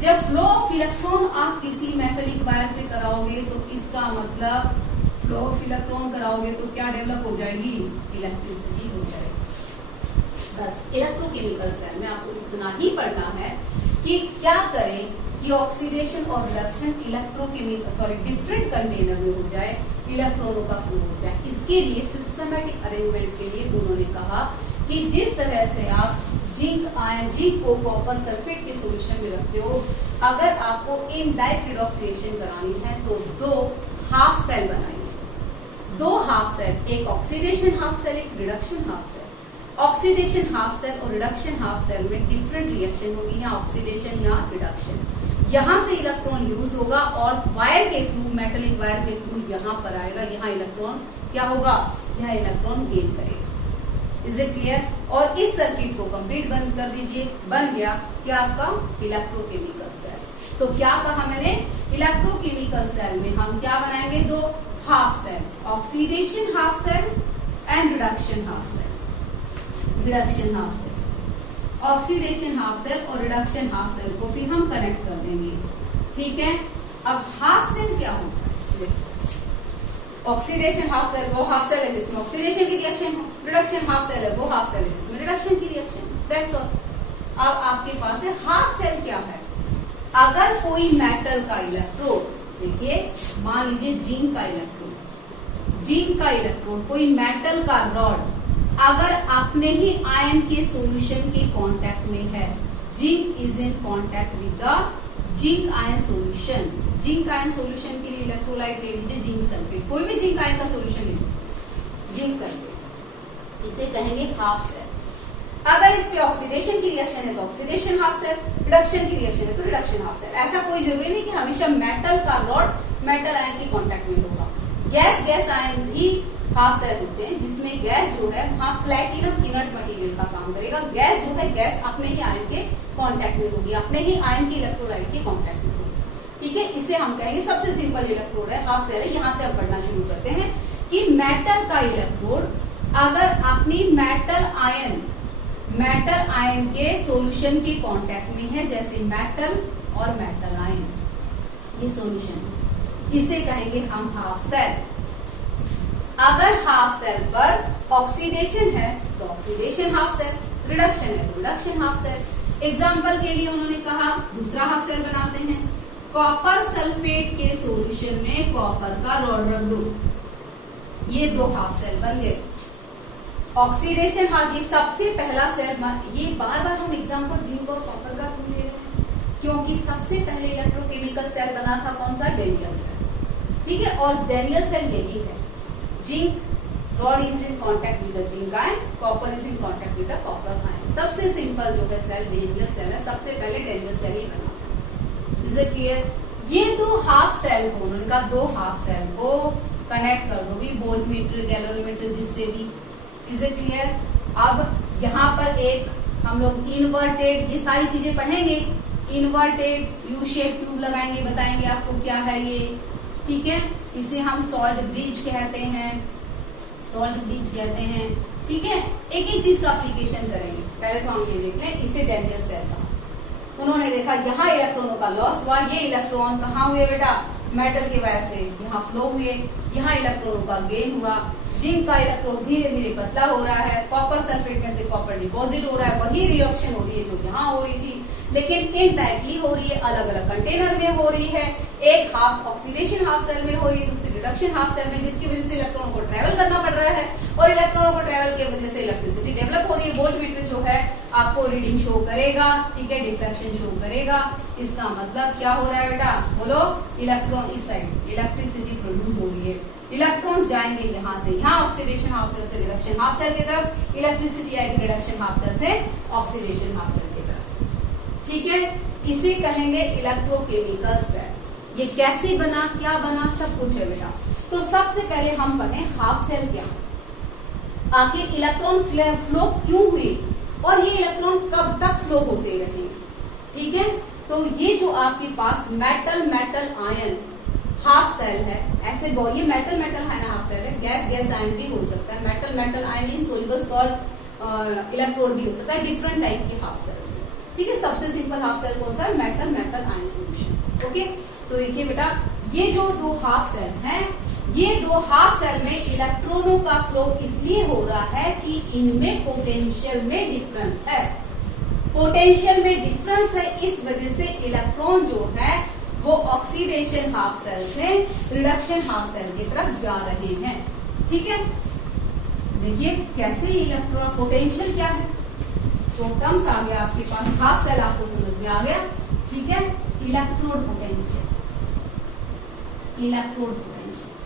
जब फ्लो ऑफ इलेक्ट्रॉन आप किसी मेटलिक वायर से कराओगे तो इसका मतलब फ्लो ऑफ इलेक्ट्रॉन कराओगे तो क्या डेवलप हो जाएगी, इलेक्ट्रिसिटी हो जाएगी। बस इलेक्ट्रोकेमिकल सेल में आपको इतना ही पढ़ना है कि क्या करें कि ऑक्सीडेशन और रिडक्शन डिफरेंट कंटेनर में हो जाए, इलेक्ट्रॉनों का फ्लो हो जाए। इसके लिए सिस्टमैटिक अरेंजमेंट के लिए उन्होंने कहा कि जिस तरह से आप जिंक को कॉपर सल्फेट के सॉल्यूशन में रखते हो, अगर आपको इनडायरेक्ट रिडॉक्स रिएक्शन करानी है तो 2 हाफ सेल बनाइए। 2 हाफ सेल, एक ऑक्सीडेशन हाफ सेल, एक reduction half cell. Oxidation half cell और रिडक्शन हाफ सेल में डिफरेंट रिएक्शन होगी, या ऑक्सीडेशन या रिडक्शन। यहां से इलेक्ट्रॉन यूज होगा और वायर के थ्रू, मेटलिक वायर के थ्रू यहां पर आएगा, यहां इलेक्ट्रॉन क्या होगा, यहां इलेक्ट्रॉन गेन करेगा। Is it clear? और इस सर्किट को कंप्लीट बंद कर दीजिए, बन गया क्या आपका इलेक्ट्रोकेमिकल सेल। तो क्या कहा मैंने, इलेक्ट्रोकेमिकल सेल में हम क्या बनाएंगे, 2 half cell, oxidation half cell and reduction half cell. Oxidation half cell और रिडक्शन हाफ सेल को फिर हम कनेक्ट कर देंगे, ठीक है। अब हाफ सेल क्या होता है, ऑक्सीडेशन हाफ सेल वो हाफ सेल है जिसमें ऑक्सीडेशन की रिएक्शन है, रिडक्शन हाफ सेल है वो हाफ सेल है जिसमें रिडक्शन की रिएक्शन, दैट्स ऑल। अब आपके पास है हाफ सेल क्या है, अगर कोई मेटल का इलेक्ट्रोड, देखिए मान लीजिए जिंक का इलेक्ट्रोड, कोई मेटल का रॉड अगर अपने ही आयन के सॉल्यूशन के कांटेक्ट में है, zinc is in contact with the zinc ion solution. Zinc ion solution के लिए इलेक्ट्रोलाइट ले लीजिए जिंक सल्फेट, कोई भी जिंक आयन का सॉल्यूशन ले सकते, जिंक सल्फेट, इसे कहेंगे हाफ सेल। अगर इस पे ऑक्सीडेशन की रिएक्शन है तो ऑक्सीडेशन हाफ सेल, रिडक्शन की रिएक्शन है तो रिडक्शन हाफ सेल। ऐसा कोई जरूरी नहीं कि हमेशा मेटल का रॉड मेटल आयन के कांटेक्ट में होगा। गैस आयन भी हाफ सेल होते हैं जिसमें गैस जो है वहां प्लेटिनम इनर्ट मटेरियल का काम करेगा। गैस जो है गैस अपने ही आयन के कांटेक्ट में होगी, अपने ही आयन के इलेक्ट्रोलाइट के कांटेक्ट में होगी। ठीक है, इसे हम कहेंगे सबसे सिंपल इलेक्ट्रोड है, हाफ सेल है। यहां से हम पढ़ना शुरू करते हैं कि मेटल का इलेक्ट्रोड अगर अपनी मेटल आयन के सॉल्यूशन के कांटेक्ट में है, जैसे मेटल और मेटल आयन, ये सॉल्यूशन है, इसे कहेंगे हम हाफ सेल। अगर हाफ सेल पर ऑक्सीडेशन है तो ऑक्सीडेशन हाफ सेल, रिडक्शन है तो रिडक्शन हाफ सेल। एग्जाम्पल के लिए उन्होंने कहा दूसरा हाफ सेल बनाते हैं, कॉपर सल्फेट के सॉल्यूशन में कॉपर का रॉड रख दो, ये दो हाफ सेल बन गए। ऑक्सीडेशन हाफ, ये सबसे पहला सेल, ये बार बार हम एग्जाम्पल जिंक और कॉपर का क्यों ले रहे हैं, क्योंकि सबसे पहले इलेक्ट्रोकेमिकल सेल बना था कौन सा, डेनियल सेल। ठीक है, और डेनियल सेल यही है, zinc rod is in contact with the zinc ion, copper is in contact with the copper ion. सबसे सिंपल जो है सेल डेनियल सेल है, सबसे पहले डेनियल सेल ही बना था। Is it clear? ये दो हाफ सेल को, उन्होंने कहा दो हाफ सेल को कनेक्ट कर दो भी, वोल्टमीटर गैलोरीमीटर जिससे भी। Is it clear? अब यहाँ पर एक हम लोग इन्वर्टेड, ये सारी चीजें पढ़ेंगे, इन्वर्टेड यू शेप ट्यूब लगाएंगे, बताएंगे आपको क्या है ये। ठीक है, इसे हम सॉल्ट ब्रिज कहते हैं, सॉल्ट ब्रिज कहते हैं। ठीक है, एक ही चीज का एप्लीकेशन करेंगे। पहले तो हम ये देख लें, इसे डेनियल सेल का, उन्होंने देखा यहाँ इलेक्ट्रॉनों का लॉस हुआ, ये इलेक्ट्रॉन कहाँ हुए बेटा, मेटल के वायर से यहाँ फ्लो हुए, यहाँ इलेक्ट्रॉनों का गेन हुआ। जिंक का इलेक्ट्रॉन धीरे धीरे पतला हो रहा है, कॉपर सल्फेट में से कॉपर डिपॉजिट हो रहा है, वही रिएक्शन हो रही है जो यहाँ हो रही थी, लेकिन इनडायरेक्टली हो रही है, अलग अलग कंटेनर में हो रही है। एक हाफ ऑक्सीडेशन हाफ सेल में हो रही है, दूसरी रिडक्शन हाफ सेल में, जिसकी वजह से इलेक्ट्रॉनों को ट्रेवल करना पड़ रहा है, और इलेक्ट्रॉनों को ट्रेवल की वजह से इलेक्ट्रिसिटी डेवलप हो रही है। वोल्टमीटर जो है आपको रीडिंग शो करेगा, ठीक है, डिफ्लेक्शन शो करेगा। इसका मतलब क्या हो रहा है बेटा, बोलो, इलेक्ट्रॉन इस साइड इलेक्ट्रिसिटी प्रोड्यूस हो रही है, इलेक्ट्रॉन्स जाएंगे यहाँ से, यहाँ ऑक्सीडेशन हाफ सेल से रिडक्शन हाफ सेल की तरफ, इलेक्ट्रिसिटी आएगी रिडक्शन हाफ सेल से ऑक्सीडेशन हाफ सेल की तरफ। ठीक है, इसे कहेंगे इलेक्ट्रोकेमिकल सेल। ये कैसे बना, क्या बना, सब कुछ है बेटा। तो सबसे पहले हम पढ़े हाफ सेल क्या, आखिर इलेक्ट्रॉन फ्लो क्यों हुए और ये इलेक्ट्रॉन कब तक फ्लो होते रहे। ठीक है, तो ये जो आपके पास मेटल आयन हाफ सेल है, ऐसे ये मेटल आयन हाफ सेल है, गैस आयन भी हो सकता है, मेटल आयन इन सोल्यूबल सॉल्ट इलेक्ट्रोड भी हो सकता है, डिफरेंट टाइप के हाफ सेल्स। ठीक है, सबसे सिंपल हाफ सेल कौन सा है, मेटल आयन सॉल्यूशन। ओके, तो देखिए बेटा, ये जो दो हाफ सेल हैं, ये दो हाफ सेल में इलेक्ट्रॉनों का फ्लो इसलिए हो रहा है कि इनमें पोटेंशियल में डिफरेंस है, पोटेंशियल में डिफरेंस है, इस वजह से इलेक्ट्रॉन जो है वो ऑक्सीडेशन हाफ सेल से रिडक्शन हाफ सेल की तरफ जा रहे हैं। ठीक है, देखिए कैसे इलेक्ट्रॉन पोटेंशियल क्या है, तो टर्म्स आ गया आपके पास, हाफ सेल आपको समझ में आ गया। ठीक है, इलेक्ट्रोड पोटेंशियल, इलेक्ट्रोड पोटेंशियल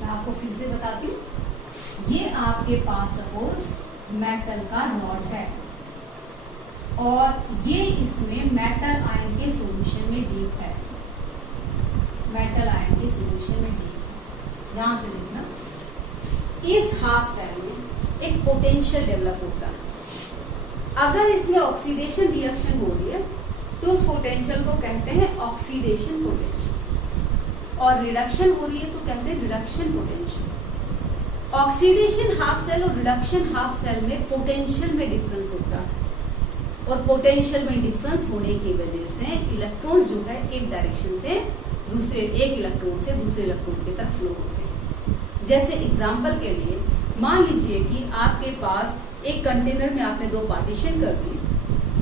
मैं आपको फिर से बताती हूँ। ये आपके पास सपोज मेटल का रॉड है और ये इसमें मेटल आयन के सॉल्यूशन में डीप है, मेटल आयन के सॉल्यूशन में डीप है। ध्यान से देखना, इस हाफ सेल में एक पोटेंशियल डेवलप होता है। अगर इसमें ऑक्सीडेशन रिएक्शन हो रही है तो उस पोटेंशियल को कहते हैं ऑक्सीडेशन पोटेंशियल, और रिडक्शन हो रही है तो कहते हैं reduction potential. Oxidation half cell और रिडक्शन हाफ सेल में पोटेंशियल में डिफरेंस होता है, और पोटेंशियल में डिफरेंस होने की वजह से इलेक्ट्रॉन्स जो है एक डायरेक्शन से दूसरे, एक इलेक्ट्रॉन से दूसरे इलेक्ट्रॉन की तरफ फ्लो होते हैं। जैसे एग्जांपल के लिए मान लीजिए कि आपके पास एक कंटेनर में आपने दो पार्टीशन कर दिए,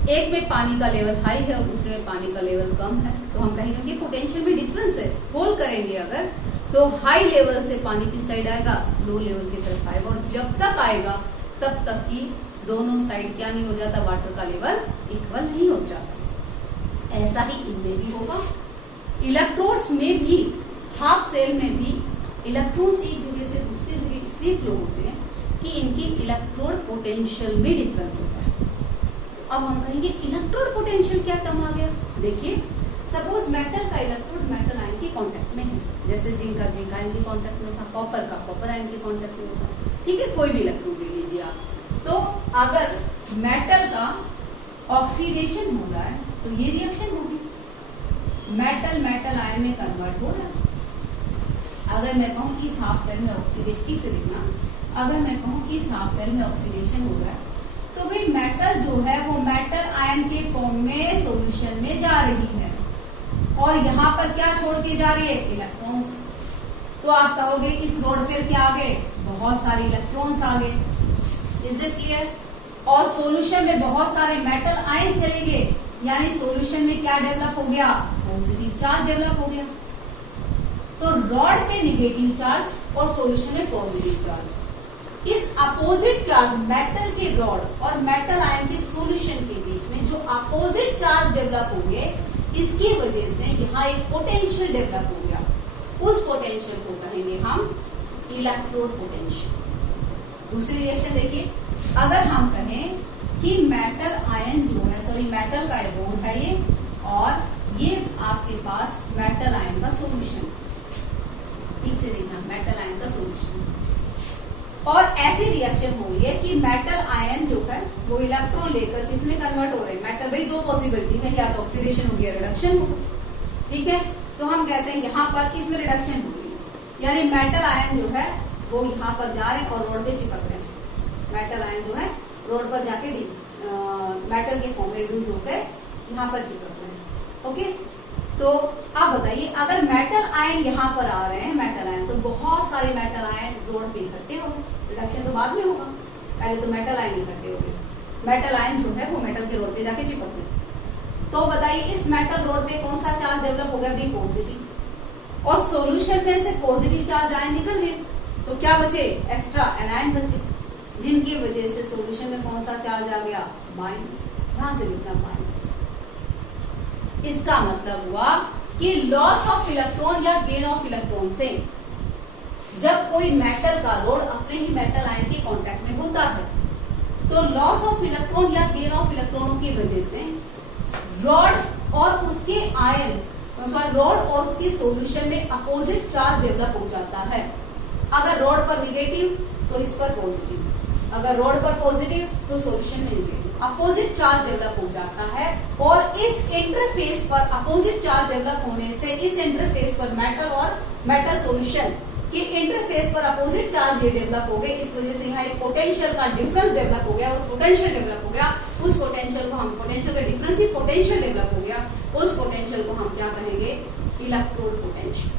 एक में पानी का लेवल हाई है और दूसरे में पानी का लेवल कम है, तो हम कहेंगे पोटेंशियल में डिफरेंस है। होल करेंगे अगर तो हाई लेवल से पानी किस साइड आएगा, लो लेवल की तरफ आएगा, और जब तक आएगा तब तक कि दोनों साइड क्या नहीं हो जाता, वाटर का लेवल इक्वल नहीं हो जाता। ऐसा ही इनमें भी होगा, इलेक्ट्रोड्स में भी, हाफ सेल में भी इलेक्ट्रॉन्स एक जगह से दूसरी जगह इसलिए फ्लो होते हैं कि इनकी इलेक्ट्रोड पोटेंशियल में डिफरेंस होता है। तो अब हम कहेंगे इलेक्ट्रोड पोटेंशियल क्या टर्म आ गया। देखिए सपोज मेटल का इलेक्ट्रोड मेटल आयन के कांटेक्ट में है, जैसे जिंक का जिंक आयन के कांटेक्ट में था, कॉपर का कॉपर आयन के कांटेक्ट में था, ठीक है, कोई भी इलेक्ट्रोड ले लीजिए आप। तो अगर मेटल का ऑक्सीडेशन हो रहा है तो ये रिएक्शन होगी, मेटल मेटल आयन में कन्वर्ट हो रहा है। अगर मैं कहूं कि इस हाफ सेल में ऑक्सीडेशन, ठीक से देखना, अगर मैं कहूं कि इस हाफ सेल में ऑक्सीडेशन हो रहा है तो भाई मेटल जो है वो मेटल आयन के फॉर्म में सॉल्यूशन में जा रही है और यहाँ पर क्या छोड़ के जा रही है, इलेक्ट्रॉन्स। तो आप कहोगे इस रोड पर क्या आ गए, बहुत सारे इलेक्ट्रॉन्स आ गए। Is it clear? और सॉल्यूशन में बहुत सारे मेटल आयन चले गए, यानी सॉल्यूशन में क्या डेवलप हो गया, पॉजिटिव चार्ज डेवलप हो गया। तो रॉड पे निगेटिव चार्ज और सॉल्यूशन में पॉजिटिव चार्ज। इस अपोजिट चार्ज मेटल के रॉड और मेटल आयन के सॉल्यूशन के बीच में जो अपोजिट चार्ज डेवलप हो गए, इसकी वजह से यहाँ एक पोटेंशियल डेवलप हो गया। उस पोटेंशियल को कहेंगे हम इलेक्ट्रोड पोटेंशियल। दूसरी रिएक्शन देखिए, अगर हम कहें कि मेटल आयन जो है, सॉरी मेटल का रॉड है ये, और ये आपके पास मेटल आयन का सॉल्यूशन, ठीक से देखना, मेटल आयन का सॉल्यूशन, और ऐसी रिएक्शन हो रही है कि मेटल आयन जो है वो इलेक्ट्रॉन लेकर किसमें कन्वर्ट हो रहे हैं, मेटल। भाई दो पॉसिबिलिटी है, या तो ऑक्सीडेशन हो गया, रिडक्शन हो, ठीक है। तो हम कहते हैं यहाँ पर इसमें रिडक्शन हो रही, यानी मेटल आयन जो है वो यहाँ पर जा रहे हैं और रोड पे चिपक रहे हैं। मेटल आयन जो है रोड पर जाके मेटल के फॉर्म में रिड्यूस होकर यहाँ पर चिपक रहे हैं। ओके, तो आप बताइए, अगर मेटल आयन यहाँ पर आ रहे हैं, मेटल आयन, तो बहुत सारे मेटल आयन रोड पे इकट्ठे हो गए। रिडक्शन तो बाद में होगा, पहले तो मेटल आयन इकट्ठे हो गए। मेटल आयन जो है वो मेटल के रोड पे जाके चिपक गए। तो बताइए इस मेटल रोड पे कौन सा चार्ज डेवलप हो गया, भी पॉजिटिव, और सॉल्यूशन में से पॉजिटिव चार्ज आयन निकल गए, तो क्या बचे, एक्स्ट्रा एनायन बचे, जिनकी वजह से सॉल्यूशन में कौन सा चार्ज आ गया, माइनस। ध्यान से लिखना, माइनस। इसका मतलब हुआ कि लॉस ऑफ इलेक्ट्रॉन या गेन ऑफ इलेक्ट्रॉन से जब कोई मेटल का रोड अपने ही मेटल आयन के कांटेक्ट में होता है, तो लॉस ऑफ इलेक्ट्रॉन या गेन ऑफ इलेक्ट्रॉनों की वजह से रॉड और उसके आयन, रॉड और उसके सॉल्यूशन में अपोजिट चार्ज डेवलप हो जाता है। अगर रॉड पर निगेटिव तो इस पर पॉजिटिव, अगर रॉड पर पॉजिटिव तो सॉल्यूशन में निगेटिव, अपोजिट चार्ज डेवलप हो जाता है। और इस इंटरफेस पर अपोजिट चार्ज डेवलप होने से इस इंटरफेस पर मेटल और मेटल सॉल्यूशन के इंटरफेस पर अपोजिट चार्ज ये डेवलप हो गए। इस वजह से यहाँ एक पोटेंशियल का डिफरेंस डेवलप हो गया, और पोटेंशियल डेवलप हो गया। उस पोटेंशियल को हम, पोटेंशियल का डिफरेंस ही पोटेंशियल डेवलप हो गया, उस पोटेंशियल को हम क्या कहेंगे, इलेक्ट्रोड पोटेंशियल।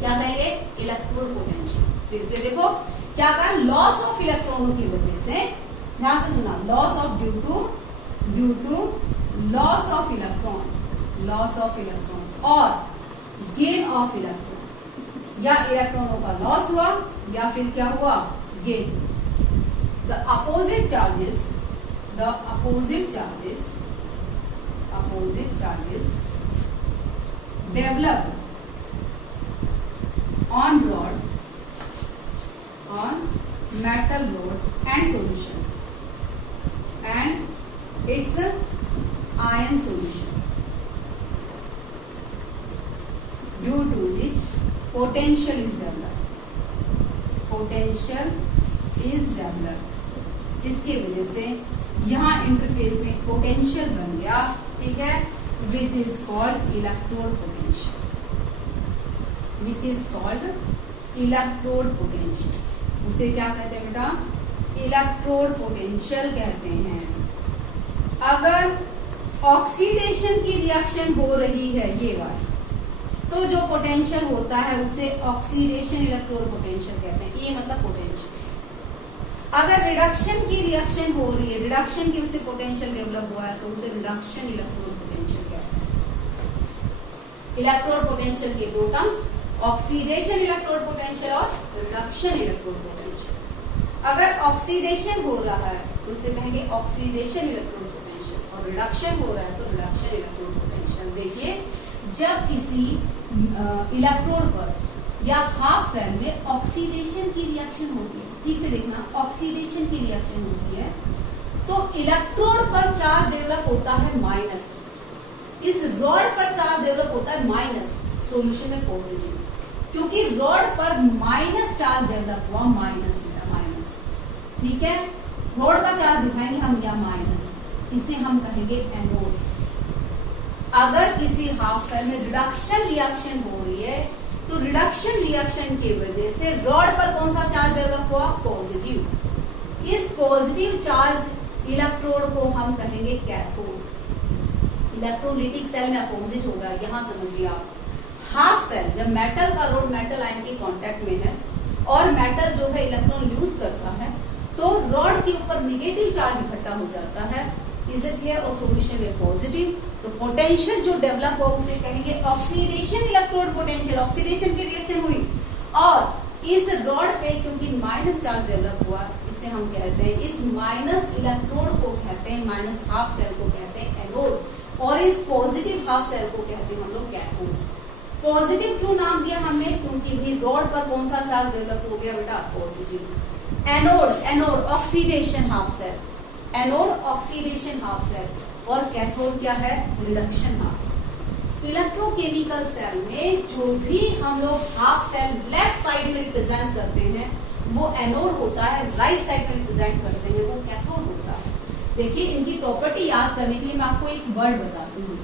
क्या कहेंगे, इलेक्ट्रोड पोटेंशियल। फिर से देखो क्या कहा, लॉस ऑफ इलेक्ट्रॉनों की वजह से, ध्यान से सुना, loss of due to loss of electron और गेन ऑफ इलेक्ट्रॉन, या इलेक्ट्रॉनों का लॉस हुआ या फिर क्या हुआ, gain. The opposite charges develop on metal rod and solution and its ion solution, due to which potential is developed। इसके वजह से यहाँ इंटरफेस में पोटेंशियल बन गया, ठीक है, which is called electrode potential, which is called electrode potential. उसे क्या कहते हैं बेटा, इलेक्ट्रोड पोटेंशियल कहते हैं। अगर ऑक्सीडेशन की रिएक्शन हो रही है ये वाली, तो जो पोटेंशियल होता है उसे ऑक्सीडेशन इलेक्ट्रोड पोटेंशियल कहते हैं। ये मतलब पोटेंशियल। अगर रिडक्शन की रिएक्शन हो रही है, रिडक्शन की वजह से पोटेंशियल डेवलप हुआ है, तो उसे रिडक्शन इलेक्ट्रोड पोटेंशियल कहते हैं। इलेक्ट्रोड पोटेंशियल के दो टर्म्स, ऑक्सीडेशन इलेक्ट्रोड पोटेंशियल और रिडक्शन इलेक्ट्रोड पोटेंशियल। अगर ऑक्सीडेशन हो रहा है तो उसे कहेंगे ऑक्सीडेशन इलेक्ट्रोड पोटेंशियल, और रिडक्शन हो रहा है तो रिडक्शन इलेक्ट्रोड पोटेंशियल। देखिए, जब किसी इलेक्ट्रोड पर या हाफ सेल में ऑक्सीडेशन की रिएक्शन होती है, ठीक से देखना, ऑक्सीडेशन की रिएक्शन होती है, तो इलेक्ट्रोड पर चार्ज डेवलप होता है माइनस, इस रॉड पर चार्ज डेवलप होता है माइनस, सॉल्यूशन में पॉजिटिव, क्योंकि रॉड पर माइनस चार्ज डेवलप हुआ, माइनस, ठीक है। रॉड का चार्ज दिखाएंगे हम या माइनस, इसे हम कहेंगे एनोड। अगर किसी हाफ सेल में रिडक्शन रिएक्शन हो रही है तो रिडक्शन रिएक्शन की वजह से रॉड पर कौन सा चार्ज डेवलप हुआ, पॉजिटिव। इस पॉजिटिव चार्ज इलेक्ट्रोड को हम कहेंगे कैथोड। इलेक्ट्रोलिटिक सेल में अपोजिट होगा, यहां समझिए आप। हाफ सेल जब मेटल का रोड मेटल आयन के कांटेक्ट में है और मेटल जो है इलेक्ट्रॉन यूज करता है तो रॉड के ऊपर निगेटिव चार्ज इकट्ठा हो जाता है, इज इट क्लियर, और सॉल्यूशन में पॉजिटिव। तो पोटेंशियल जो डेवलप हुआ उसे कहेंगे ऑक्सीडेशन इलेक्ट्रोड पोटेंशियल, ऑक्सीडेशन की रिएक्शन हुई और इस रॉड पे क्योंकि माइनस चार्ज डेवलप हुआ, इसे हम कहते हैं, इस माइनस इलेक्ट्रोड को कहते हैं, माइनस हाफ सेल को कहते हैं एनोड, और इस पॉजिटिव हाफ सेल को कहते हैं हम लोग कैथोड। पॉजिटिव क्यों नाम दिया हमने, क्योंकि भी रॉड पर कौन सा चार्ज डेवलप हो गया बेटा, positive. Anode oxidation half cell, anode oxidation half cell, और कैथोड क्या है, reduction half cell. Electrochemical cell में जो भी हम लोग हाफ सेल लेफ्ट साइड में रिप्रेजेंट करते हैं वो एनोड होता है, राइट साइड में रिप्रेजेंट करते हैं वो कैथोड होता है। देखिए इनकी प्रॉपर्टी याद करने के लिए मैं आपको एक वर्ड बताती हूँ।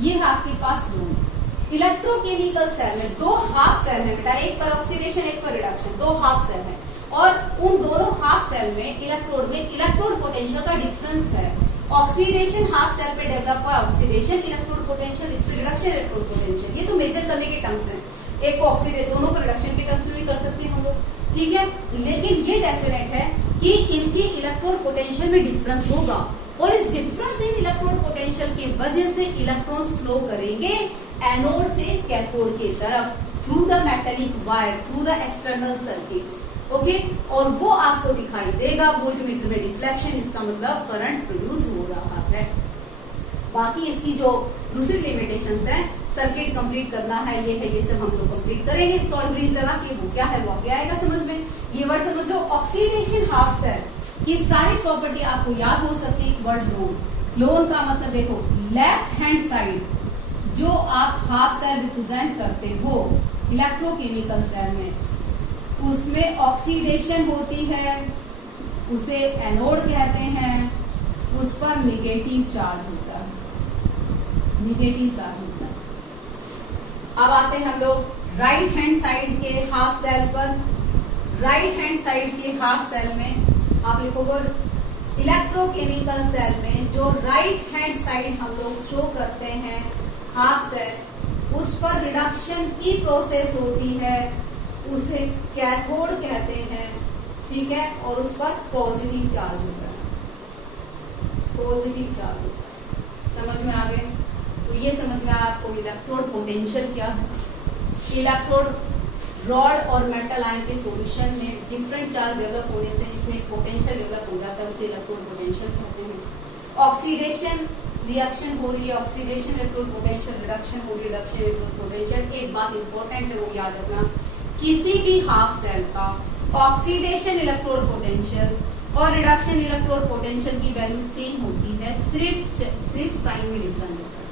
ये है आपके पास दोनों इलेक्ट्रोकेमिकल सेल में, दो हाफ सेल है बेटा, एक पर ऑक्सीडेशन एक पर रिडक्शन, दो हाफ सेल है, और उन दोनों हाफ सेल में इलेक्ट्रोड पोटेंशियल का डिफरेंस है। ऑक्सीडेशन हाफ सेल पे डेवलप हुआ ऑक्सीडेशन इलेक्ट्रोड पोटेंशियल, इस रिडक्शन इलेक्ट्रोड पोटेंशियल। ये तो मेजर करने के टर्म्स हैं, एक को ऑक्सीडेट, दोनों को रिडक्शन के टर्म्स में भी कर सकते हैं हम लोग, ठीक है। लेकिन ये डेफिनेट है कि इनकी इलेक्ट्रोड पोटेंशियल में डिफरेंस होगा, और इस डिफरेंस इन इलेक्ट्रोड पोटेंशियल की वजह से इलेक्ट्रॉन्स फ्लो करेंगे एनोड से कैथोड की तरफ through the metallic wire, through the external circuit, okay. और वो आपको दिखाई देगा वोल्टमीटर में डिफ्लेक्शन, इसका मतलब करंट प्रोड्यूस हो रहा है। बाकी इसकी जो दूसरी लिमिटेशंस हैं, सर्किट कंप्लीट करना है, ये सब हम लोग कंप्लीट करेंगे। सॉल्ट ब्रिज लगा के वो क्या है, वो क्या आएगा समझ में। ये वर्ड समझ लो, ऑक्सीडेशन हाफ सेल की सारी प्रॉपर्टी आपको याद हो सकती है। वर्ड लोन, लोन का मतलब देखो, लेफ्ट हैंड साइड जो आप हाफ सेल रिप्रेजेंट करते हो इलेक्ट्रोकेमिकल सेल में, उसमें ऑक्सीडेशन होती है, उसे एनोड कहते हैं, उस पर निगेटिव चार्ज होता है, निगेटिव चार्ज होता है। अब आते हैं हम लोग राइट हैंड साइड के हाफ सेल पर। राइट हैंड साइड के हाफ सेल में आप लिखोगे इलेक्ट्रोकेमिकल सेल में जो राइट हैंड साइड हम लोग शो करते हैं हाफ सेल, उस पर रिडक्शन की प्रोसेस होती है, उसे कैथोड कहते हैं, ठीक है, और उस पर पॉजिटिव चार्ज होता है, पॉजिटिव चार्ज होता है। समझ में आ गए? तो ये समझ में आपको इलेक्ट्रोड पोटेंशियल क्या है। इलेक्ट्रोड रॉड और मेटल आयन के सॉल्यूशन में डिफरेंट चार्ज डेवलप होने से इसमें पोटेंशियल डेवलप हो जाता है, उसे इलेक्ट्रोड पोटेंशियल कहते हैं। ऑक्सीडेशन रिएक्शन हो रही है, ऑक्सीडेशन इलेक्ट्रोड पोटेंशियल, रिडक्शन हो रही है, रिडक्शन इलेक्ट्रोड पोटेंशियल। एक बात इंपॉर्टेंट है वो याद रखना, किसी भी हाफ सेल का ऑक्सीडेशन इलेक्ट्रोड पोटेंशियल और रिडक्शन इलेक्ट्रोड पोटेंशियल की वैल्यू सेम होती है, सिर्फ साइन में डिफरेंस होता है,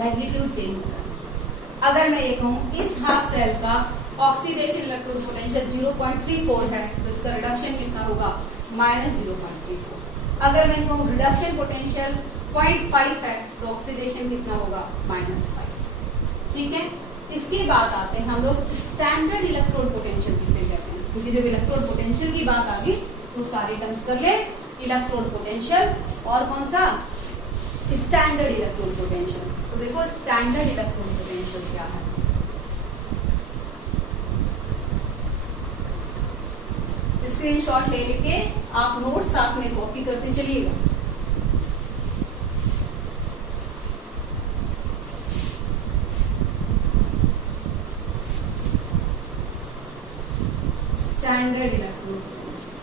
मैग्नीट्यूड सेम होता है। अगर मैं ये कहूं इस हाफ सेल का ऑक्सीडेशन इलेक्ट्रोड पोटेंशियल 0.34 है तो इसका रिडक्शन कितना होगा, -0.34। अगर मैं कहूं रिडक्शन पोटेंशियल 0.5 है तो ऑक्सीडेशन कितना होगा, -5, ठीक है। इसके बाद आते हैं हम लोग स्टैंडर्ड इलेक्ट्रोड पोटेंशियल किसे कहते हैं, क्योंकि जब इलेक्ट्रोड पोटेंशियल की बात आ गई तो सारे टर्म्स कर ले, इलेक्ट्रोड पोटेंशियल और कौन सा, स्टैंडर्ड इलेक्ट्रोड पोटेंशियल। तो देखो स्टैंडर्ड इलेक्ट्रोड पोटेंशियल क्या है। स्क्रीनशॉट ले लेके आप नोट साथ में कॉपी करते चलिएगा। स्टैंडर्ड इलेक्ट्रोड पोटेंशियल,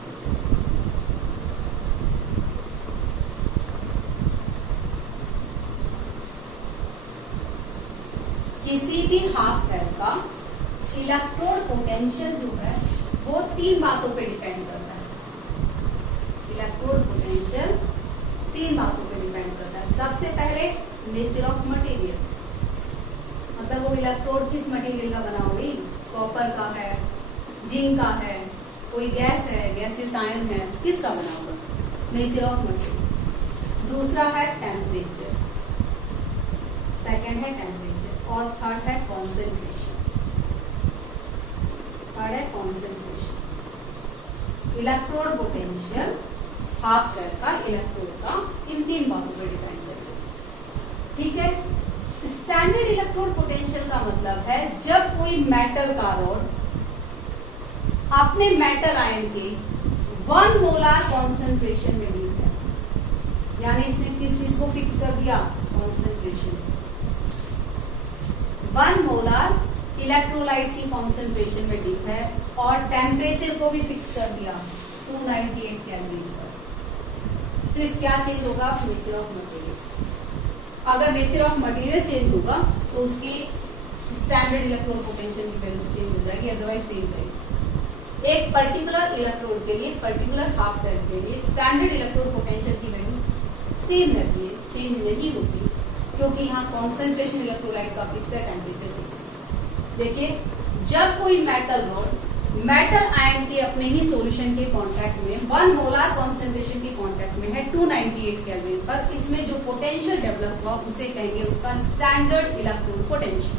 किसी भी हाफ सेल का इलेक्ट्रोड पोटेंशियल जो है वो तीन बातों पे डिपेंड करता है। इलेक्ट्रोड पोटेंशियल तीन बातों पे डिपेंड करता है। सबसे पहले नेचर ऑफ मटेरियल, मतलब वो इलेक्ट्रोड किस मटेरियल का बना हो भाई, कॉपर का है, जिंक का है, कोई गैस है, गैसियस आयन है, किसका बना होगा, नेचर ऑफ मटेरियल। दूसरा है टेम्परेचर, सेकंड है टेम्परेचर, और थर्ड है कॉन्सेंट्रेशन। थर्ड है concentration, electrode potential, half cell का, इलेक्ट्रोड का, इन 3 बातों पर डिपेंड करेगा। ठीक है। स्टैंडर्ड इलेक्ट्रोड पोटेंशियल का मतलब है जब कोई मेटल का रॉड अपने मेटल आयन के 1 मोलार कॉन्सेंट्रेशन में डीप है, यानी इसने किस चीज को फिक्स कर दिया, कॉन्सेंट्रेशन, 1 मोलार इलेक्ट्रोलाइट की कॉन्सेंट्रेशन में डीप है, और टेम्परेचर को भी फिक्स कर दिया 298 केल्विन पर। सिर्फ क्या चेंज होगा, नेचर ऑफ मटेरियल। अगर नेचर ऑफ मटेरियल चेंज होगा तो उसकी स्टैंडर्ड इलेक्ट्रोड पोटेंशियल की वैल्यू चेंज हो जाएगी, अदरवाइज सेम रहेगी। एक पर्टिकुलर इलेक्ट्रोड के लिए, पर्टिकुलर हाफ सेल के लिए स्टैंडर्ड इलेक्ट्रोड पोटेंशियल की वैल्यू सेम रहती है, चेंज नहीं होती, क्योंकि यहाँ कॉन्सेंट्रेशन इलेक्ट्रोलाइट का फिक्स है, टेम्परेचर फिक्स है। देखिए, जब कोई मेटल रॉड मेटल आयन के अपने ही सॉल्यूशन के कांटेक्ट में 1 मोलार कॉन्सेंट्रेशन के कांटेक्ट में है 298 केल्विन पर, इसमें जो पोटेंशियल डेवलप हुआ उसे कहेंगे उसका स्टैंडर्ड इलेक्ट्रोड पोटेंशियल।